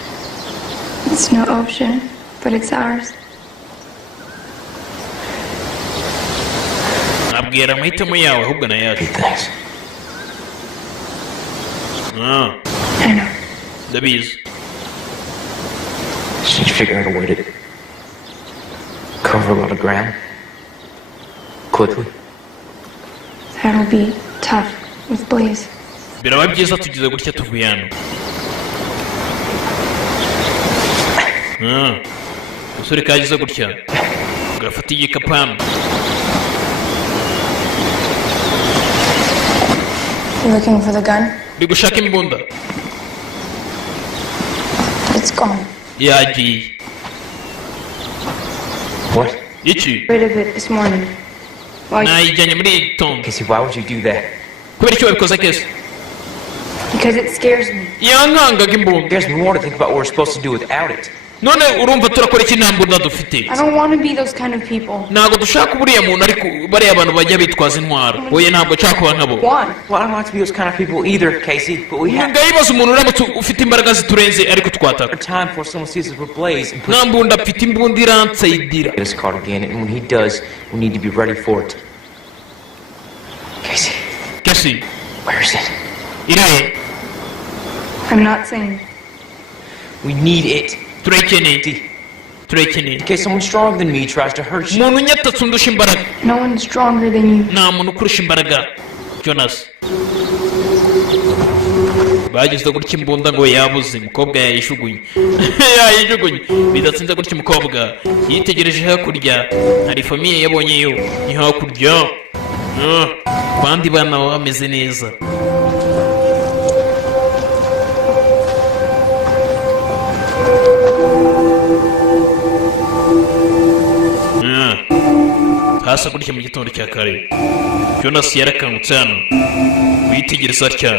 It's no option, but it's ours. Nabwira amahitamo yawe ahubwo na yacu. Thanks. I know. Ndabizi. Should you figure out a way to cover a lot of ground quickly? That'll be tough with Blaze. Biraba byiza tugize gutya tuvuye hano. Umusore kagize gutya gafata igikapu hano. You looking for the gun? Ndi gushaka imbunda. It's gone. Yagiye. What? Iki? Rid of it this morning. Why? Nayijyanye muri tondo. Casey, why would you do that? Kubera icyo wabikoze kese? Because it scares me. Yankangaga imbunda. It scares me more to think about what we're supposed to do without it. None urumva turakora iki nta mbunda dufite? I don't want to be those kind of people. Ntabwo dushaka buriya muntu ariko bariya abantu bajya bitwaza intwaro. Oye ntabwo nshaka kuba nkabo. Why? Well, I don't want to be those kind of people either, Casey, but we have Ngayibaza umuntu uramutse ufite imbaraga ziturenze ariko twataka. time before someone sees us with Blaze and puts Nta mbunda mfite, imbunda iransayidira. this card again, and when he does, we need to be ready for it. Casey, Kesi, where is it? irahe? I'm not saying. We need it. Turayikeneye. Turayikeneye. In case someone stronger than me tries to hurt you. Umuntu unyatatse undusha imbaraga. No one's stronger than you. Nta muntu ukurusha imbaraga. Jonas. bagize gutya imbunda ngo yabuze umukobwa yayijugunye yayijugunye bidatsinze gutya umukobwa yitegereje hakurya hari famiye yabonyeyo ni hakurya abandi bana bameze neza hasi gutya mu gitondo cya kare Jonas yarakangutse hano witegereza atya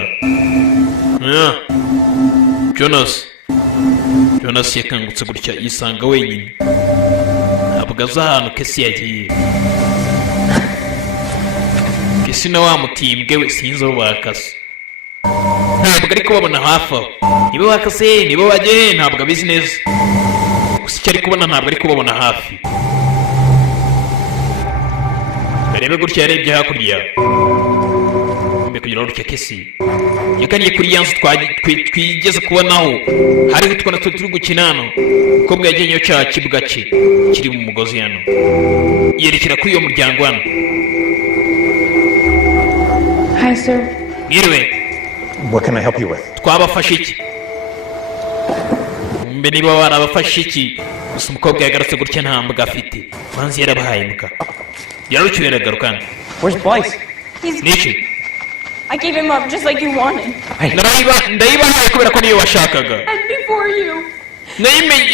Jonas yakangutse gutya yisanga wenyine ntabwo azi ahantu Kesi yagiye Kesi na wa mutimbwe we sinzi aho bakase ntabwo ari kubabona hafi aho niba bakase niba bagiye ntabwo abizi neza gusa icyo ari kubona ntabwo ari kubabona hafi barebe gutya yarebye hakurya mbe kugira ngo rutya Kesi yakaniye kuri yanzu twigeze kubonaho hariho utwana turi gukina hano umukobwa yagenyeho cya kibuga cye kiri mu mugozi hano yerekera kuri iyo muryango hano Hi, sir. Mwiriwe. What can I help you with? Twabafashe iki? Mbe niba warabafashe iki? Gusa umukobwa yagarutse gutya nta mbwa afite. Manzi yarabahaye imbwa. Yarucyuye aragaruka. Where's Blythe? Niki? I gave him up just like you wanted. Ndayibahaye kubera ko niyo washakaga. And before you.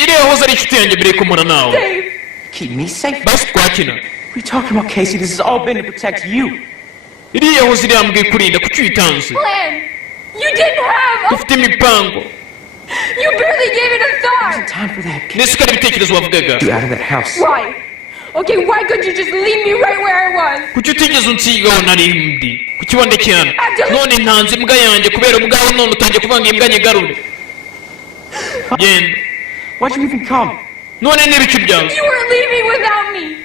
Iriya hoza ari inshuti yanjye mbere kumura nawe. Dave. Keep me safe? Basi twakina. What are you talking about, Casey? This has all been to protect you. Iriya hoza iri yambwiye kurinda kuki uyitanze. Plan. You didn't have. Ufite imipango. You barely gave it a thought. There's time for that. Nese ko ari ibitekerezo wavugaga. You out of that house. Why? Okay, why couldn't you just leave me right where I was? Kuki utigeze unsigaho nari ndi? Kuki wandekeye hano? None ntanze imbwa yanjye kubera ubwawe none utangiye kuvanga imbwa nyigarure. Genda. Why'd you even come? None n'ibiki byawe? You were leaving without me.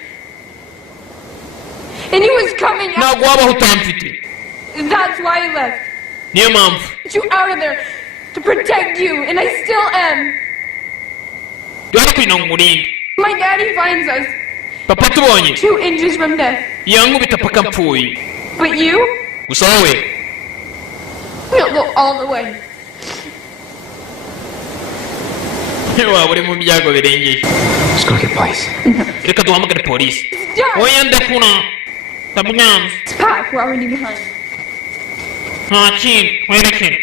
And he was coming out. Ntabwo wabaho utamfite. That's why I left. Niyo mpamvu. Get you out of there to protect you, and I still am. Duhari kwina umurinde. My daddy finds us Papa tubonye. 2 inches from death. Yankubita paka mpfuye. But you? Gusa wowe. You'll go all the way. Waba uri mu byago birengeje. Let's go get Blythe. Reka duhamagare polisi. Done. Oya ndakuna. Ndamwanze. It's packed. We're already behind. Nta kintu. Werekere.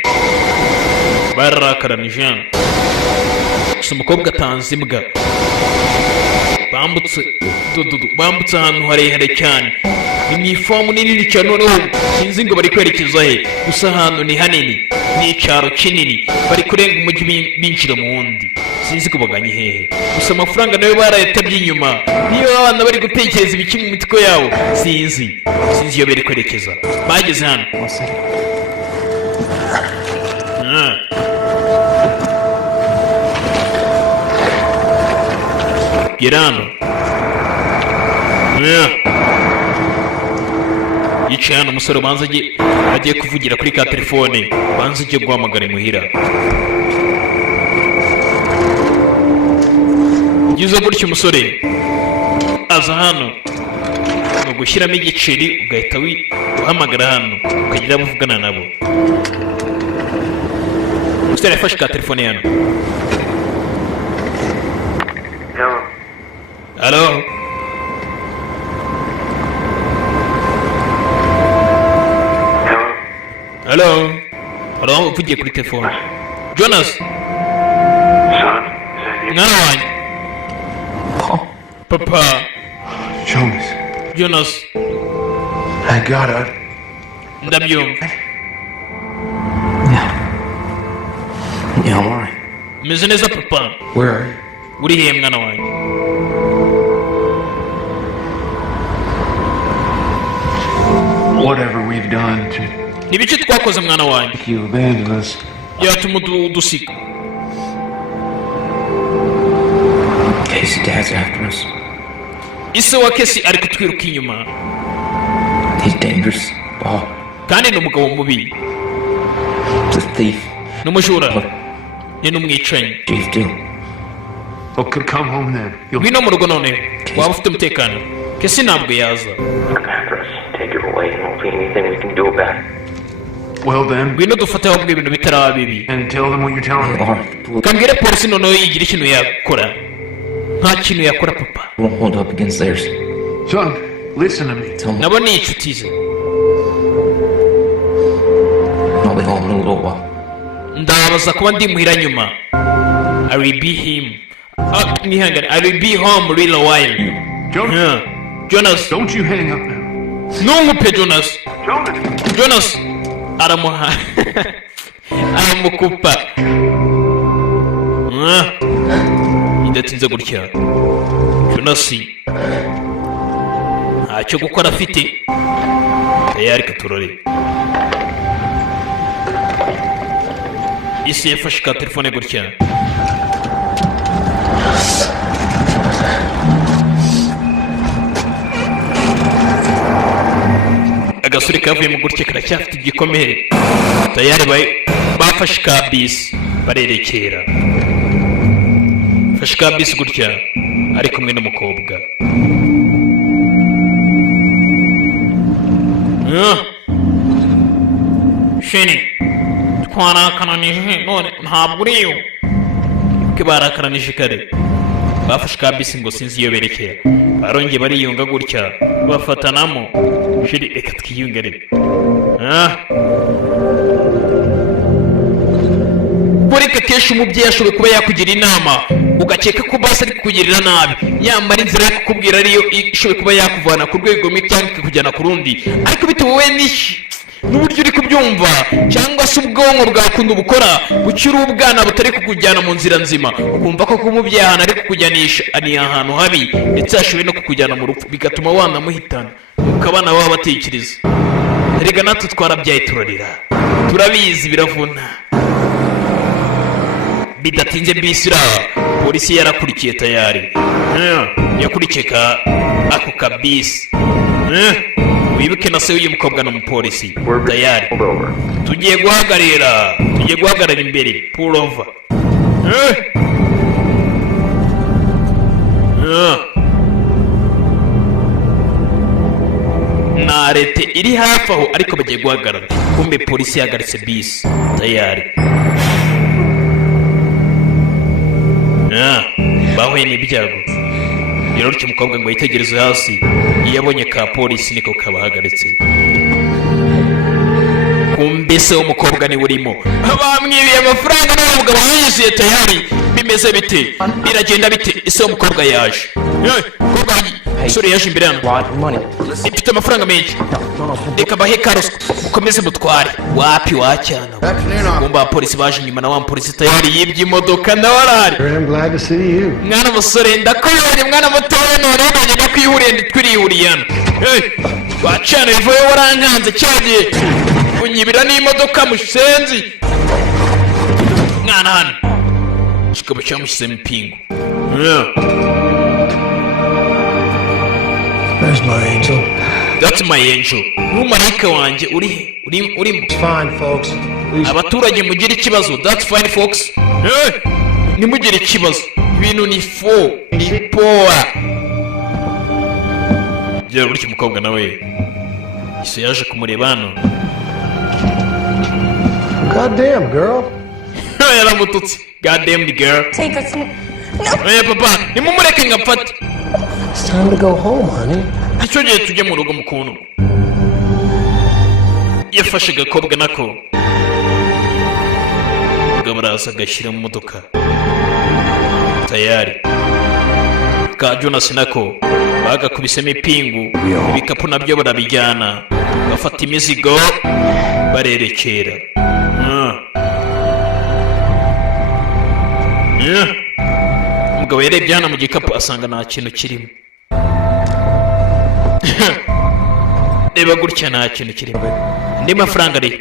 Barakaranije hano. Gusa umukobwa atanze imbwa. Bambutse ahantu harehare cyane. Ni mu ifamu nini cyane noneho sinzi ngo bari kwerekeza he. Gusa ahantu ni hanini. Ni icyaro kinini. Bari kurenga umujyi binjira mu wundi. Sinzi ko baganye hehe. Gusa amafaranga nayo barayatabye inyuma. Niyo abana bari gutekereza ibiki mu mitwe yabo. Sinzi iyo bari kwerekeza. Bageze hano. Gerano. Yicaye hano umusore ubanza agiye kuvugira kuri ka telefone. Banza ugiye guhamagara imuhira. Ugize gutyo umusore aza hano ni ugushyiramo igiceri ugahita uhamagara hano ukagira abo uvugana nabo. Umusore yafashe ka telefone hano. Hello? Hello? Hello, uvugiye kuri telefone. Jonas? Son, is that you? Mwana wanjye. Papa. Jonas. I got it. Ndabyumva. Yeah, I'm alright. Meze neza papa. Where are you? Uri hehe mwana wanjye? Whatever we've done to Nibiki twakoze mwana wanjye? you abandon us. Yatuma udusika. Casey, Dad's after us. Ise wa Kesi ari kutwiruka inyuma. He's dangerous. Oh, Kandi ni umugabo mubi. he's a thief. Ni umujura. Ni n'umwicanyi. Chief too. Well, come home then. Ngwino mu rugo none. Waba ufite umutekano. Kesi ntabwo yaza. Come after us. Take it away. There won't be anything we can do about it. Well then, ngwino dufate ahubwo ibintu bitaraba bibi and tell them what you're telling me. kambwire polisi noneho yigira ikintu yakora. Nta kintu yakora papa. Won't hold up against theirs. Son, listen to me. Tell them nabo ni inshuti ze. I'll be home in a little while. Ndabaza kuba ndi muhira nyuma. I will be him. Nihangane. I will be home real while. Jonas, Jonas. don't you hang up now. Ntungupe Jonas. Jonas. Jonas. Aramuha. Aramukupa. Idatinze gutya. Jonas. Ntacyo gukora afite. Tayari katurore. Isi yafashe ka telefone gutya. Agasuri kavuye mu gutya karacyafite igikomere. Tayari bafashe ka bisi barerekera. Fashe ka bisi gutya ari kumwe n'umukobwa. Shini twarakananije none ntabwo uriyo ke barakaranije kare. Bafashe ka bisi ngo sinzi iyo berekera. Barongeye bariyunga gutya bafatanamo. Shiri reka twiyungere. Kureka kenshi umubyeyi ashoboye kuba yakugira inama ugakeka ko basi ari kukugirira nabi, yamara inzira yo kukubwira ariyo ishoboye kuba yakuvana ku rwego rumwe cyangwa ikakujyana ku rundi, ariko bitewe wowe n'uburyo uri kubyumva cyangwa se ubwonko bwakunda ubukora bukiri ubwana butari kukujyana mu nzira nzima, ukumva ko umubyeyi ahantu ari kukujyanisha ari ahantu habi ndetse ashoboye no kukujyana mu rupfu, bigatuma wanamuhitana ukabana baba batekereza. Erega natwe twarabyaye turarira, turabizi biravuna. Bidatinze bisira polisi yarakurikiye tayari. Yakurikiye ako kabisi. Wibuke na se uyu mukobwa n'umupolisi tayari. Tugiye guhagarara imbere. Pull over. Na leta iri hafi aho ariko bagiye guhagarara. Kumbe polisi yahagaritse bisi tayari. Bahuye n'ibyago. Rero urya umukobwa ngo yitegereze hasi, iyo abonye ka polisi niko kabahagaritse. Kumbe se umukobwa ni urimo. Bamwibiye amafaranga n'umugabo yiyuzuye tayari. Bimeze bite? Biragenda bite? Ese umukobwa yaje. Umukobwa sore yaje imbere hano. Mfite amafaranga menshi. Reka bahe karos mukomeze mutware. Wapi wacyana. Kumba polisi baje nyuma na wa polisi tayari yibye imodoka ndawarari. I'm glad to see you. Mwana musore ndakubonye mwana mutoya none nagenda kwihuriye nditwirihuriye hano. Wacyana ivuye warankanze cyagiye. Unyibira n'imodoka mushenzi. Mwana hano. Shikaba cyamushyize impingo. There's my angel. That's my angel. Umumarayika wanjye uri Fine, folks. abaturage mugira ikibazo. That's fine folks. Nimugire ikibazo. Ibintu ni poa. Jya burya umukobwa nawe ise yaje kumureba hano. Goddamn, girl. Yaramututse. Goddamn the girl. Take us. No. Papa, nimumureke ngapfate. It's time to go home, honey. Icyo gihe tujye mu rugo mukuntu. Yafashe agakobwa nako. Gabaraza agashyira mu modoka. Tayari. Ka Jonas nako bagakubisemo ipingu. Ibikapu nabyo barabijyana. Bafata imizigo barerekera. Umugabo yarebye hano mu gikapu asanga nta kintu kirimo. Reba gutya nta kintu kirimo. Andi mafaranga ari.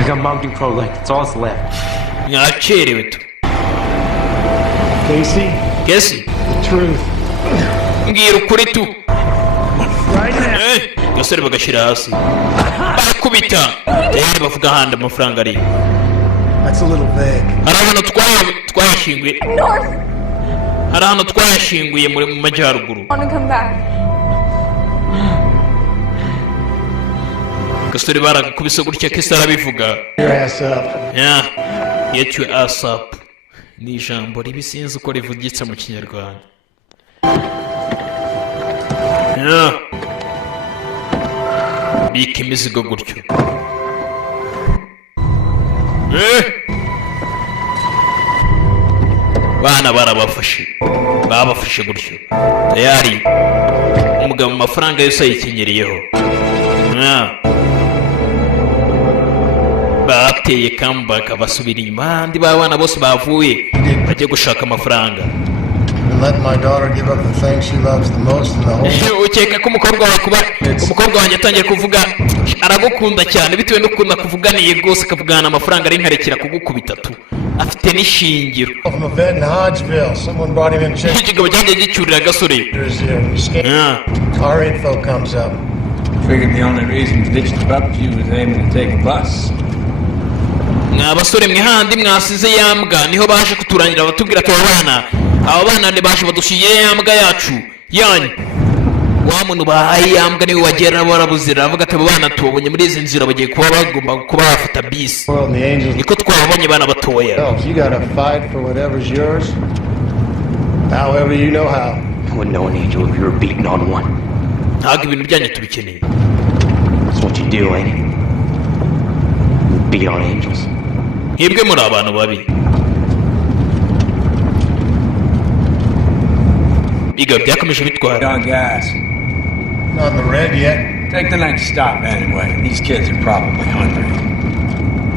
I got mounting pro light. It's all that's left. Mwakerewe tu. Casey, Casey, the truth. Mbwira ukuri tu. Right now. Gasore bagashyira hasi. Bakubita. Tayari bavuga handi amafaranga ari. That's a little vague. Hari ahantu twayashinguye. North. Hari ahantu twayashinguye mu majyaruguru. I want to come back. agasore baragakubise gutya kese arabivuga. Your ass up. Yeah, get your ass up. Ni ijambo ribi sinzi uko rivugitse mu kinyarwanda. Yeah. Bika imizigo gutyo. Bana barabafashe. Babafashe gutyo. Tayari. Umugabo amafaranga yose ayikenyeriyeho. Bateye comeback basubira inyuma andi bana bose bavuye bajye gushaka amafaranga. Let my daughter give up the thing she loves the most in the whole. Ukeka ko umukobwa wanjye atangiye kuvuga aragukunda cyane bitewe n'ukunda kuvuganiye rwose akavugana amafaranga ari nkarekera kugukubita tu afite n'ishingiro. From a vet in Hodgeville, someone brought him in check. Ikigabo cyagiye gicyurira agasore. Our info comes up. Figured the only reason to ditch the barbecue was aiming to take a bus. Abasore mwe handi mwasize yambwa niho baje kuturangira batubwira ati aba bana ne baje badushiye yambwa yacu yanyu wa muntu bahaye yambwa niwe wagera barabuzira avuga ati abana tubonye muri izi nzira bagiye kuba bagomba kuba bafata bisi niko twabonye bana batoya. You gotta fight for whatever's yours, however you know how. I wouldn't know an angel if you were beating on one. Ntabwo ibintu byanyu tubikeneye. That's what you do, ain't it? You beat on angels. Mwebwe muri abantu babi. Biga byakomeje bitwara. On gas. Not in the red yet. Take the next stop anyway. These kids are probably hungry.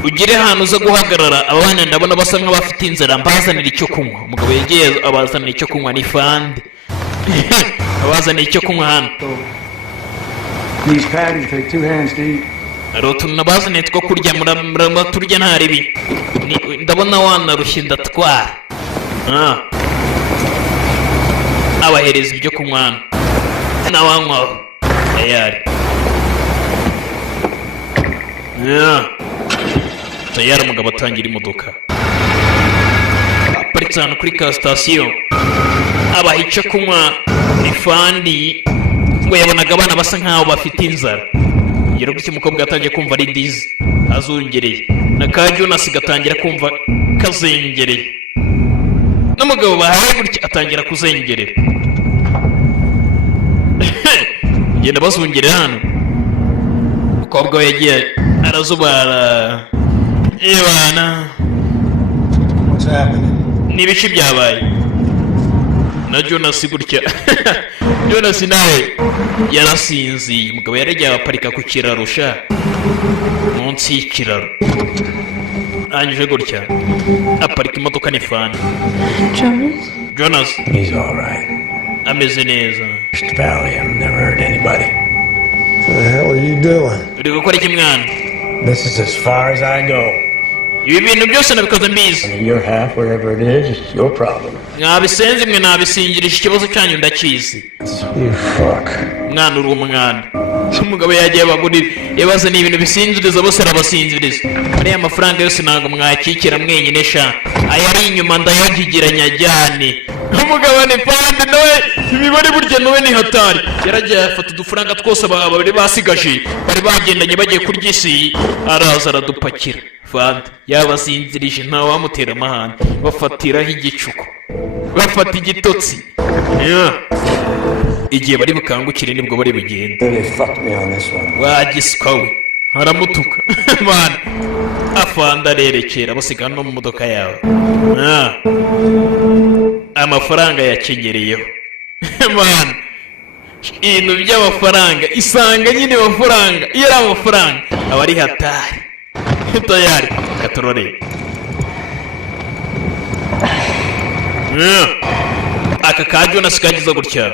Ugire hano uza guhagarara abana ndabona basa nk'abafite inzara mbazanira icyo kunywa. Umugabo yegeye abazanira icyo kunywa ni fande. Abazanira icyo kunywa hano. These patties take 2 hands to eat. Rotu nabazanira two kurya turya nta ribi. Ndabona wanarushye ndatwara. Abahereza ibyo kunywa n'abanywa tayari. Tayari umugabo atangira imodoka aparitse hano kuri ka sitasiyo abaha icyo kunywa ifandi ngo yabonaga abana basa nkaho bafite inzara. Ngero gutya umukobwa atangiye kumva ari dizi azungereye na ka Jonas gatangira kumva kazengereye n'umugabo bahaye gutya atangira kuzengerera. Ngenda bazungerera hano umukobwa we yagiye arazubara ebana. What's happening? Nibishi byabaye na Jonas gutya. Jonas nawe yarasinziye umugabo yaragiye aparika ku kiraro sha munsi y'ikiraro anyuje gutya aparika imodoka n'ifani. Jonas He's all right. ameze neza. Valium never hurt anybody. What the hell are you doing? Uri gukora iki mwana? This is as far as I go. Ibi bintu byose nabikoze mbizi. Your half, wherever it is, it's your problem. Mwabisenze mwe nabisingirisha ikibazo cyanyu ndakizi. You fuck. Mwana uri umwana. Umugabo yagiye baguri yabaza ni ibintu bisinziriza bose arabasinziriza. Ari amafaranga yose ntago mwakikira mwenyine sha. Ayari inyuma ndayagigiranya ajyane. Umugabo ni pande nawe imibare burya nawe ni hatari. Yaragiye afata udufaranga twose bari basigaje bari bagendanye bagiye kurya isi araza aradupakira. Fande yabasinzirije nta wamutera amahane bafatiraho igicuko bafata igitotsi. Igihe bari bukangukire nibwo bari bugenda. Wagiswa we haramutuka man afanda arerekera basigana no mu modoka yawe. Amafaranga yakenyereyeho man. Ibintu by'amafaranga isanga nyine amafaranga iyo ari amafaranga aba ari hatari. Tayari katorore aka ka Jonas kagize gutya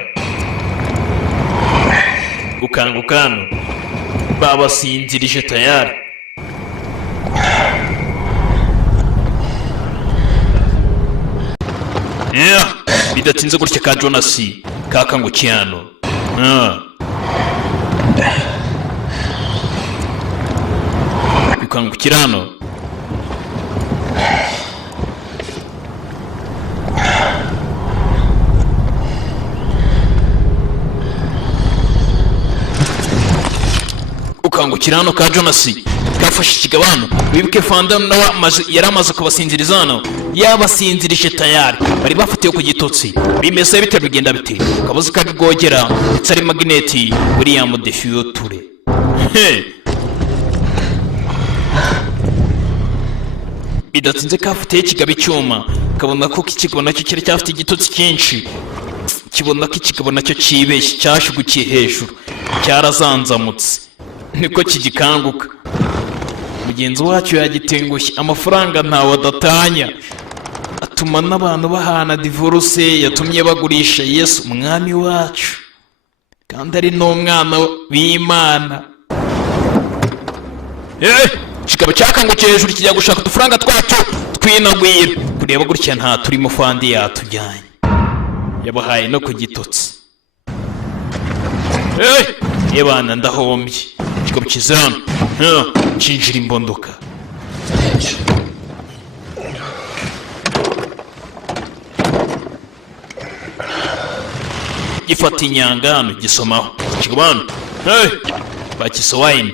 gukangukano babasinzirije tayari. Bidatinze gutya ka Jonas kakangukiyano. Bikangukirano gukangukira hano ka Jonas kafashe ikigabano. Wibuke Fandam nawe yari amaze kubasinziriza hano, yabasinzirije tayari, bari bafatiye ku gitotsi. Bimeze bite bigenda bite? Kabuze kagogera ndetse ari magneti William Defiuture. Bidatinze kafatiye ikigabo icyuma, kabona ko ikigabo nacyo kiri cyafite igitotsi cyinshi. Kibona ko ikigabo nacyo kibeshye cyashugukiye hejuru, cyarazanzamutse, niko kigikanguka. Mugenzi wacu yagitengushye, amafaranga ntawe adatanya, atuma n'abantu bahana divorce, yatumye bagurisha Yesu umwami wacu, kandi ari n'umwana w'Imana. Kikaba cyakangukiye hejuru kijya gushaka udufaranga twacyo twinagwira, kureba gutya nta turimo Fandi yatujyanye, yabahaye no ku gitotsi. Yebana ndahombye. Kikaba kizana cinjira imbondoka. Gifata inyangano gisomaho. Kikabana bakisowaini.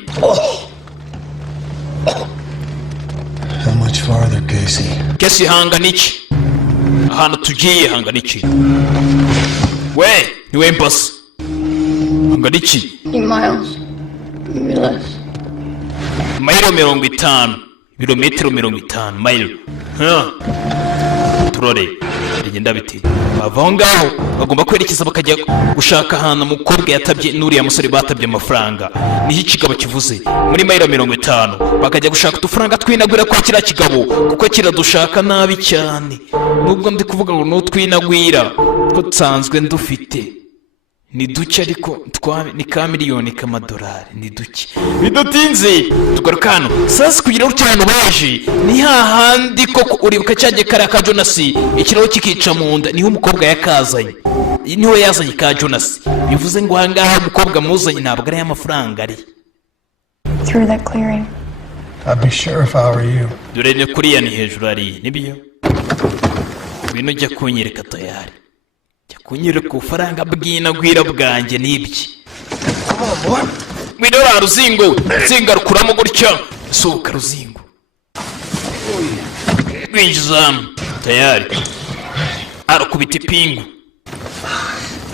How much farther, Casey? Casey, hangana iki? Ahantu tugiye hangana iki? We, niwe mbasa. Hangana iki? miles. Maybe less. Mailo 50. Kilometero 50. Mailo. Turore. Bigenda biti. Bava ngaho bagomba kwerekeza bakajya gushaka ahantu umukobwa yatabye n'uriya musore batabye amafaranga. Niho ikigabo kivuze. Muri mailo 50 bakajya gushaka udufaranga twinagwira kwa kira kigabo, kuko kiradushaka nabi cyane. Nubwo ndi kuvuga ngo n'utwinagwira ko tsanzwe ndufite. Ni duke ariko ni ka miliyoni k'amadolari, ni duke. Bidatinze tugaruka hano sasa kugira ucyano baje, ni hahandi koko uribuka cyagiye kare ka Jonas ikiraho kikica mu nda, niho umukobwa yakazanye, niho yazanye ka Jonas. Bivuze ngo hangaha umukobwa muzanye ntabwo ari amafaranga ari Through that clearing. I'd be sure if I were you. dore ne kuriya ni hejuru ari nibyo. Bino jya kunyereka tayari, kunyereka ufaranga bw'inagwira bwanjye nibye. Widora ruzingo zinga rukuramo gutya, sohoka ruzingo winjizamo tayari, arakubita ipingu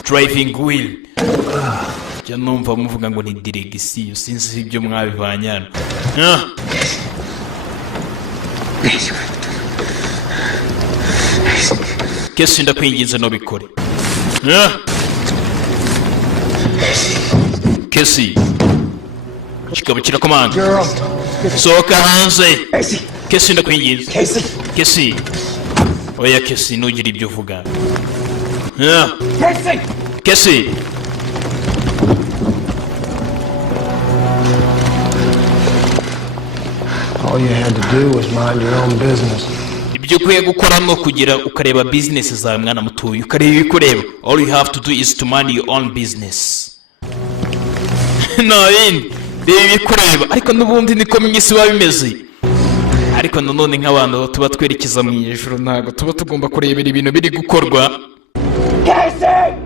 driving wheel. Jya numva muvuga ngo ni diregisiyo, sinzi ibyo mwabivanyana. Kesi ndakwinginze no bikore. Kesi kikaba kirakomanga, sohoka hanze. Kesi ndakwinginze. Kesi oya, Kesi nugira ibyo uvuga. Kesi All you had to do was mind your own business. ibyo ukwiye gukora no kugira ukareba business zawe mwana mutuye, ukareba ibikureba. All you have to do is to mind your own business. Nayindi reba ibikureba, ariko n'ubundi niko mwisi babimeze. Ariko nanone nk'abantu tuba twerekeza mu ijuru, ntago tuba tugomba kurebera ibintu biri gukorwa.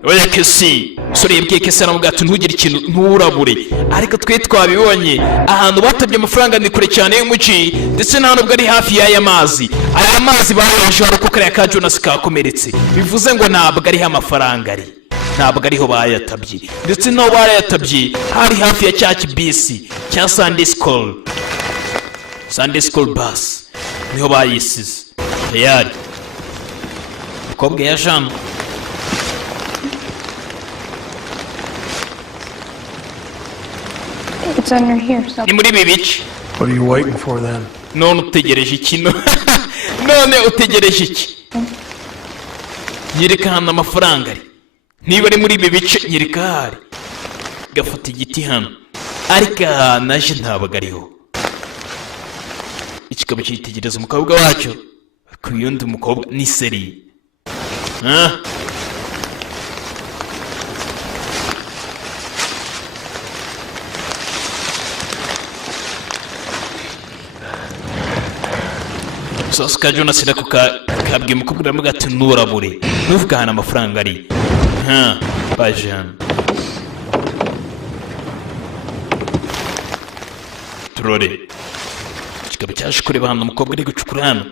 Oya Kesi, sore yabwiye Kesi aramubwira ati ntugire ikintu nturabure, ariko twe twabibonye ahantu batabye amafaranga ni kure cyane y'umuci, ndetse nta nubwo ari hafi y'aya mazi. Aya mazi bayaje haruko kare ka Jonas kakomeretse, bivuze ngo ntabwo ariho amafaranga ari, ntabwo ariho bayatabye, ndetse no barayatabye hari hafi ya cya kibisi cya Sunday School bus, niho bayisize. Tayari umukobwa ya Jean It's under here, so. ni muri ibi bice. What are you waiting for then? None utegereje iki? None utegereje iki? Nyereka hano amafaranga ari, niba ari muri ibi bice nyereka hari. Gafata igiti hano, ariko naje ntabwo ariho. Ikikaba cyitegereza umukobwa wacyo, ku yundi mukobwa ni seri. Sasa ka Jonas nako kabwiye umukobwa aramuga ati nturabure, ntuvuga hano amafaranga ari. Baje hano. turore kikaba cyaje kureba hano umukobwa ari gucukura hano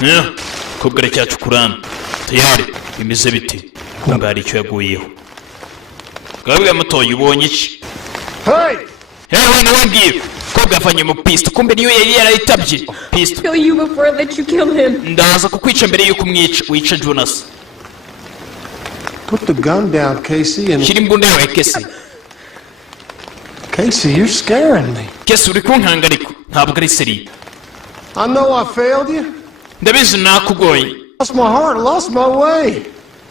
umukobwa ari cyacukura hano tayari bimeze biti ngo hari icyo yaguyeho bwabwe mutoye ubonye iki hehe ntiwabwiye umukobwa yavanye mu pisto kumbe niyo yari yarayitabye pisto ndaza kukwica mbere y'uko umwica wica Jonas. Put the gun down, Casey, and... Shira imbunda yawe Casey. Casey, you're scaring me. Casey uri kunkanga ariko ntabwo ari seri. I know I failed you. Ndabizi nakugoye. Lost my heart, lost my way.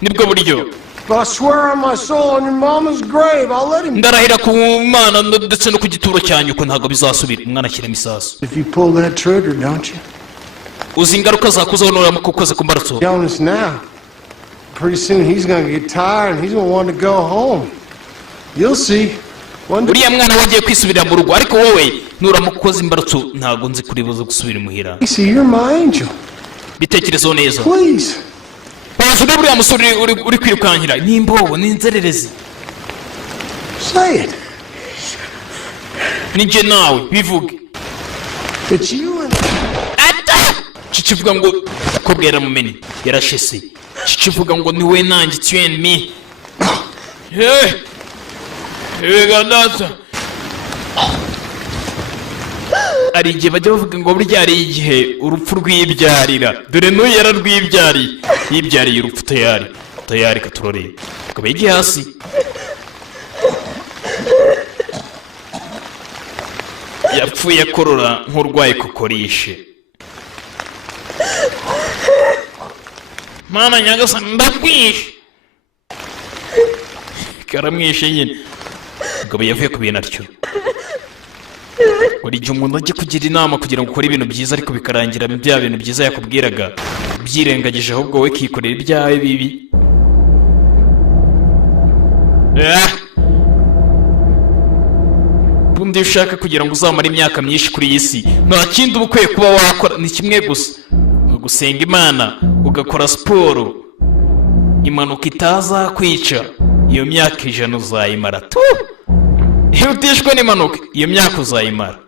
Nibwo buryo. But I swear on my soul on your mama's grave, I'll let him... Ndarahira ku Mana ndetse no ku gituro cyanyu ko ntabwo bizasubira umwana ashyira imisasu. If you pull that trigger, don't you? Uzi ingaruka zakuzaho n'uramuka ukoze ku mbarutso. Jonas now. Pretty soon he's gonna get tired and he's gonna want to go home. You'll see. Uriya mwana wagiye kwisubirira mu rugo ariko wowe nuramuka ukoze imbarutso ntabwo nzi kuri buze gusubira imuhira. See, you're my angel. Bitekerezo neza. Please. Bazo buriya musore uri kwirukankira n'imbobo n'inzererezi. Say it. Nije nawe bivuge. It's you and... Ata! Kikivuga ngo kobwera mumeni yarashese. Kikivuga ngo niwe nanjye tu and me. Data. Ari igihe bajya bavuga ngo burya ari igihe urupfu rw'ibyarira dore n'uyu yararwibyariye yibyariye urupfu tayari katuroreye akaba yigiye hasi yapfuye korora nk'urwaye kokorishe. Mana nyagasani ndakwishe karamwishe nyine akaba yavuye ku bintu atyo. Buri gihe umuntu ajya kugira inama kugira ngo ukore ibintu byiza ariko bikarangira bya bintu byiza yakubwiraga byirengagije ahubwo we kikorera ibyawe bibi. Bundi ushaka kugira ngo uzamare imyaka myinshi kuri iyi si nta kindi uba ukwiye kuba wakora ni kimwe gusa gusenga Imana ugakora siporo impanuka itaza kwica iyo myaka 100 uzayimara tu. Iyo utishwe n'impanuka iyo myaka uzayimara.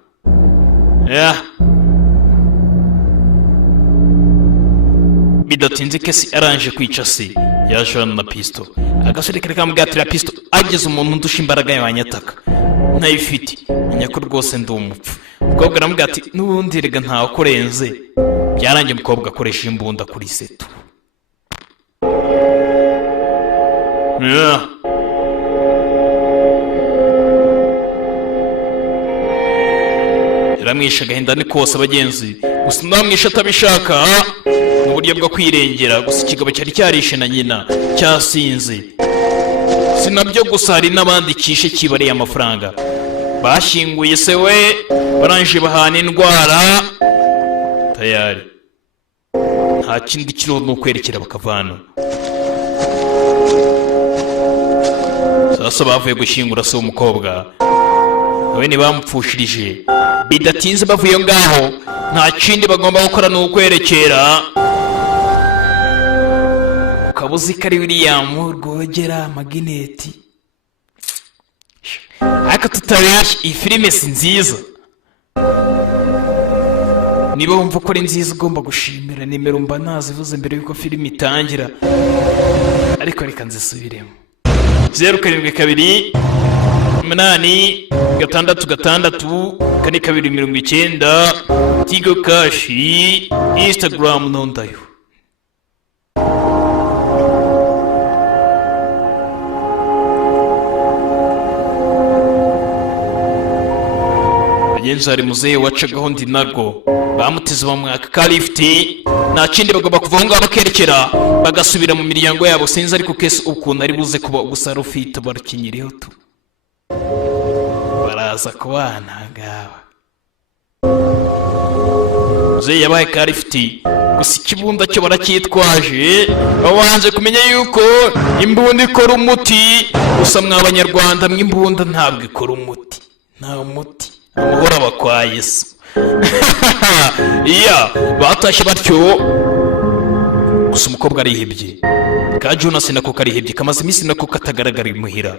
Bidatinze Casey aranje kwica se yajana na pisto agasore kare kamubwatira pisto ageze umuntu ndusha imbaraga yanyataka ntayifite nyako rwose ndi umupfu. Ubwo aramubwira ati n'ubundi rega ntawe kurenze byarangiye umukobwa akoresha imbunda kuri setu. Yaramwishe agahinda ni kose abagenzi gusa ndamwishe atabishaka mu buryo bwo kwirengera gusa ikigabo cyari cyarishe na nyina cyasinze. Sinabyo gusa hari n'abandi kishe kibareye amafaranga bashyinguye se we baranje bahana indwara tayari nta kindi kiriho no kwerekera bakavana. Sasa bavuye gushyingura se umukobwa nawe ntibamupfushirije. Bidatinze bavuye ngaho nta kindi bagomba gukora no kwerekera ukabuzi kari William Rwogera Magineti. Aka tutayashi iyi filime si nziza. Niba wumva ko ari nziza ugomba gushimira nimero mba nazivuze mbere yuko filime itangira ariko reka nzisubiremo 07 8 6 4 Tigo Kashi Instagram nondayo. Agenzari muzeye wacagaho ndi narwo bamuteze bamwaka ka lift nta kindi bagomba kuva ngaho bakerekera bagasubira mu miryango yabo sinzi ariko kese ukuntu ari buze kuba gusa rufite barukinyiriho tu baraza kubana ngaba. Muzeye yabaye ka lift gusa ikibunda cyo baracyitwaje babanje kumenya yuko imbunda ikora umuti gusa mw'abanyarwanda mw'imbunda ntabwo ikora umuti nta muti amahora bakwaye Yesu. Batashye batyo gusa umukobwa arihebye ka Jonas nako karihebye kamaze iminsi nako katagaragara imuhira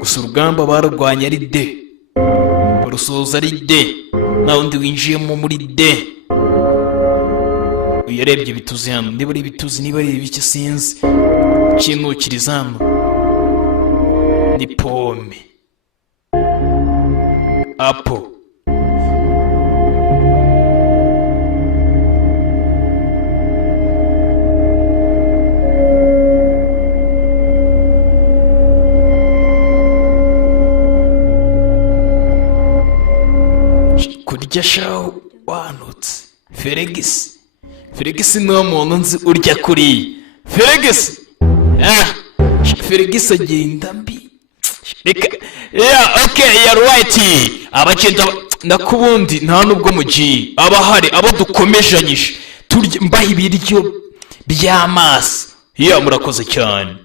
gusa urugamba barurwanya ari de gusoza ari de nta wundi winjiyemo muri de. Uyarebye ibituzi hano, niba ari ibituzi niba ari ibiki sinzi, ikintu kiriza hano ni pome, apple. Kurya shaho wanutse. Feregisi niwo muntu nzi urya kuriya. Feregisi Feregisi agenda mbi. Okay, you're right. Abagenda nakubundi nta nubwo mugiye abahari abo dukomejanyije turya mbaho ibiryo by'amaso. Murakoze cyane.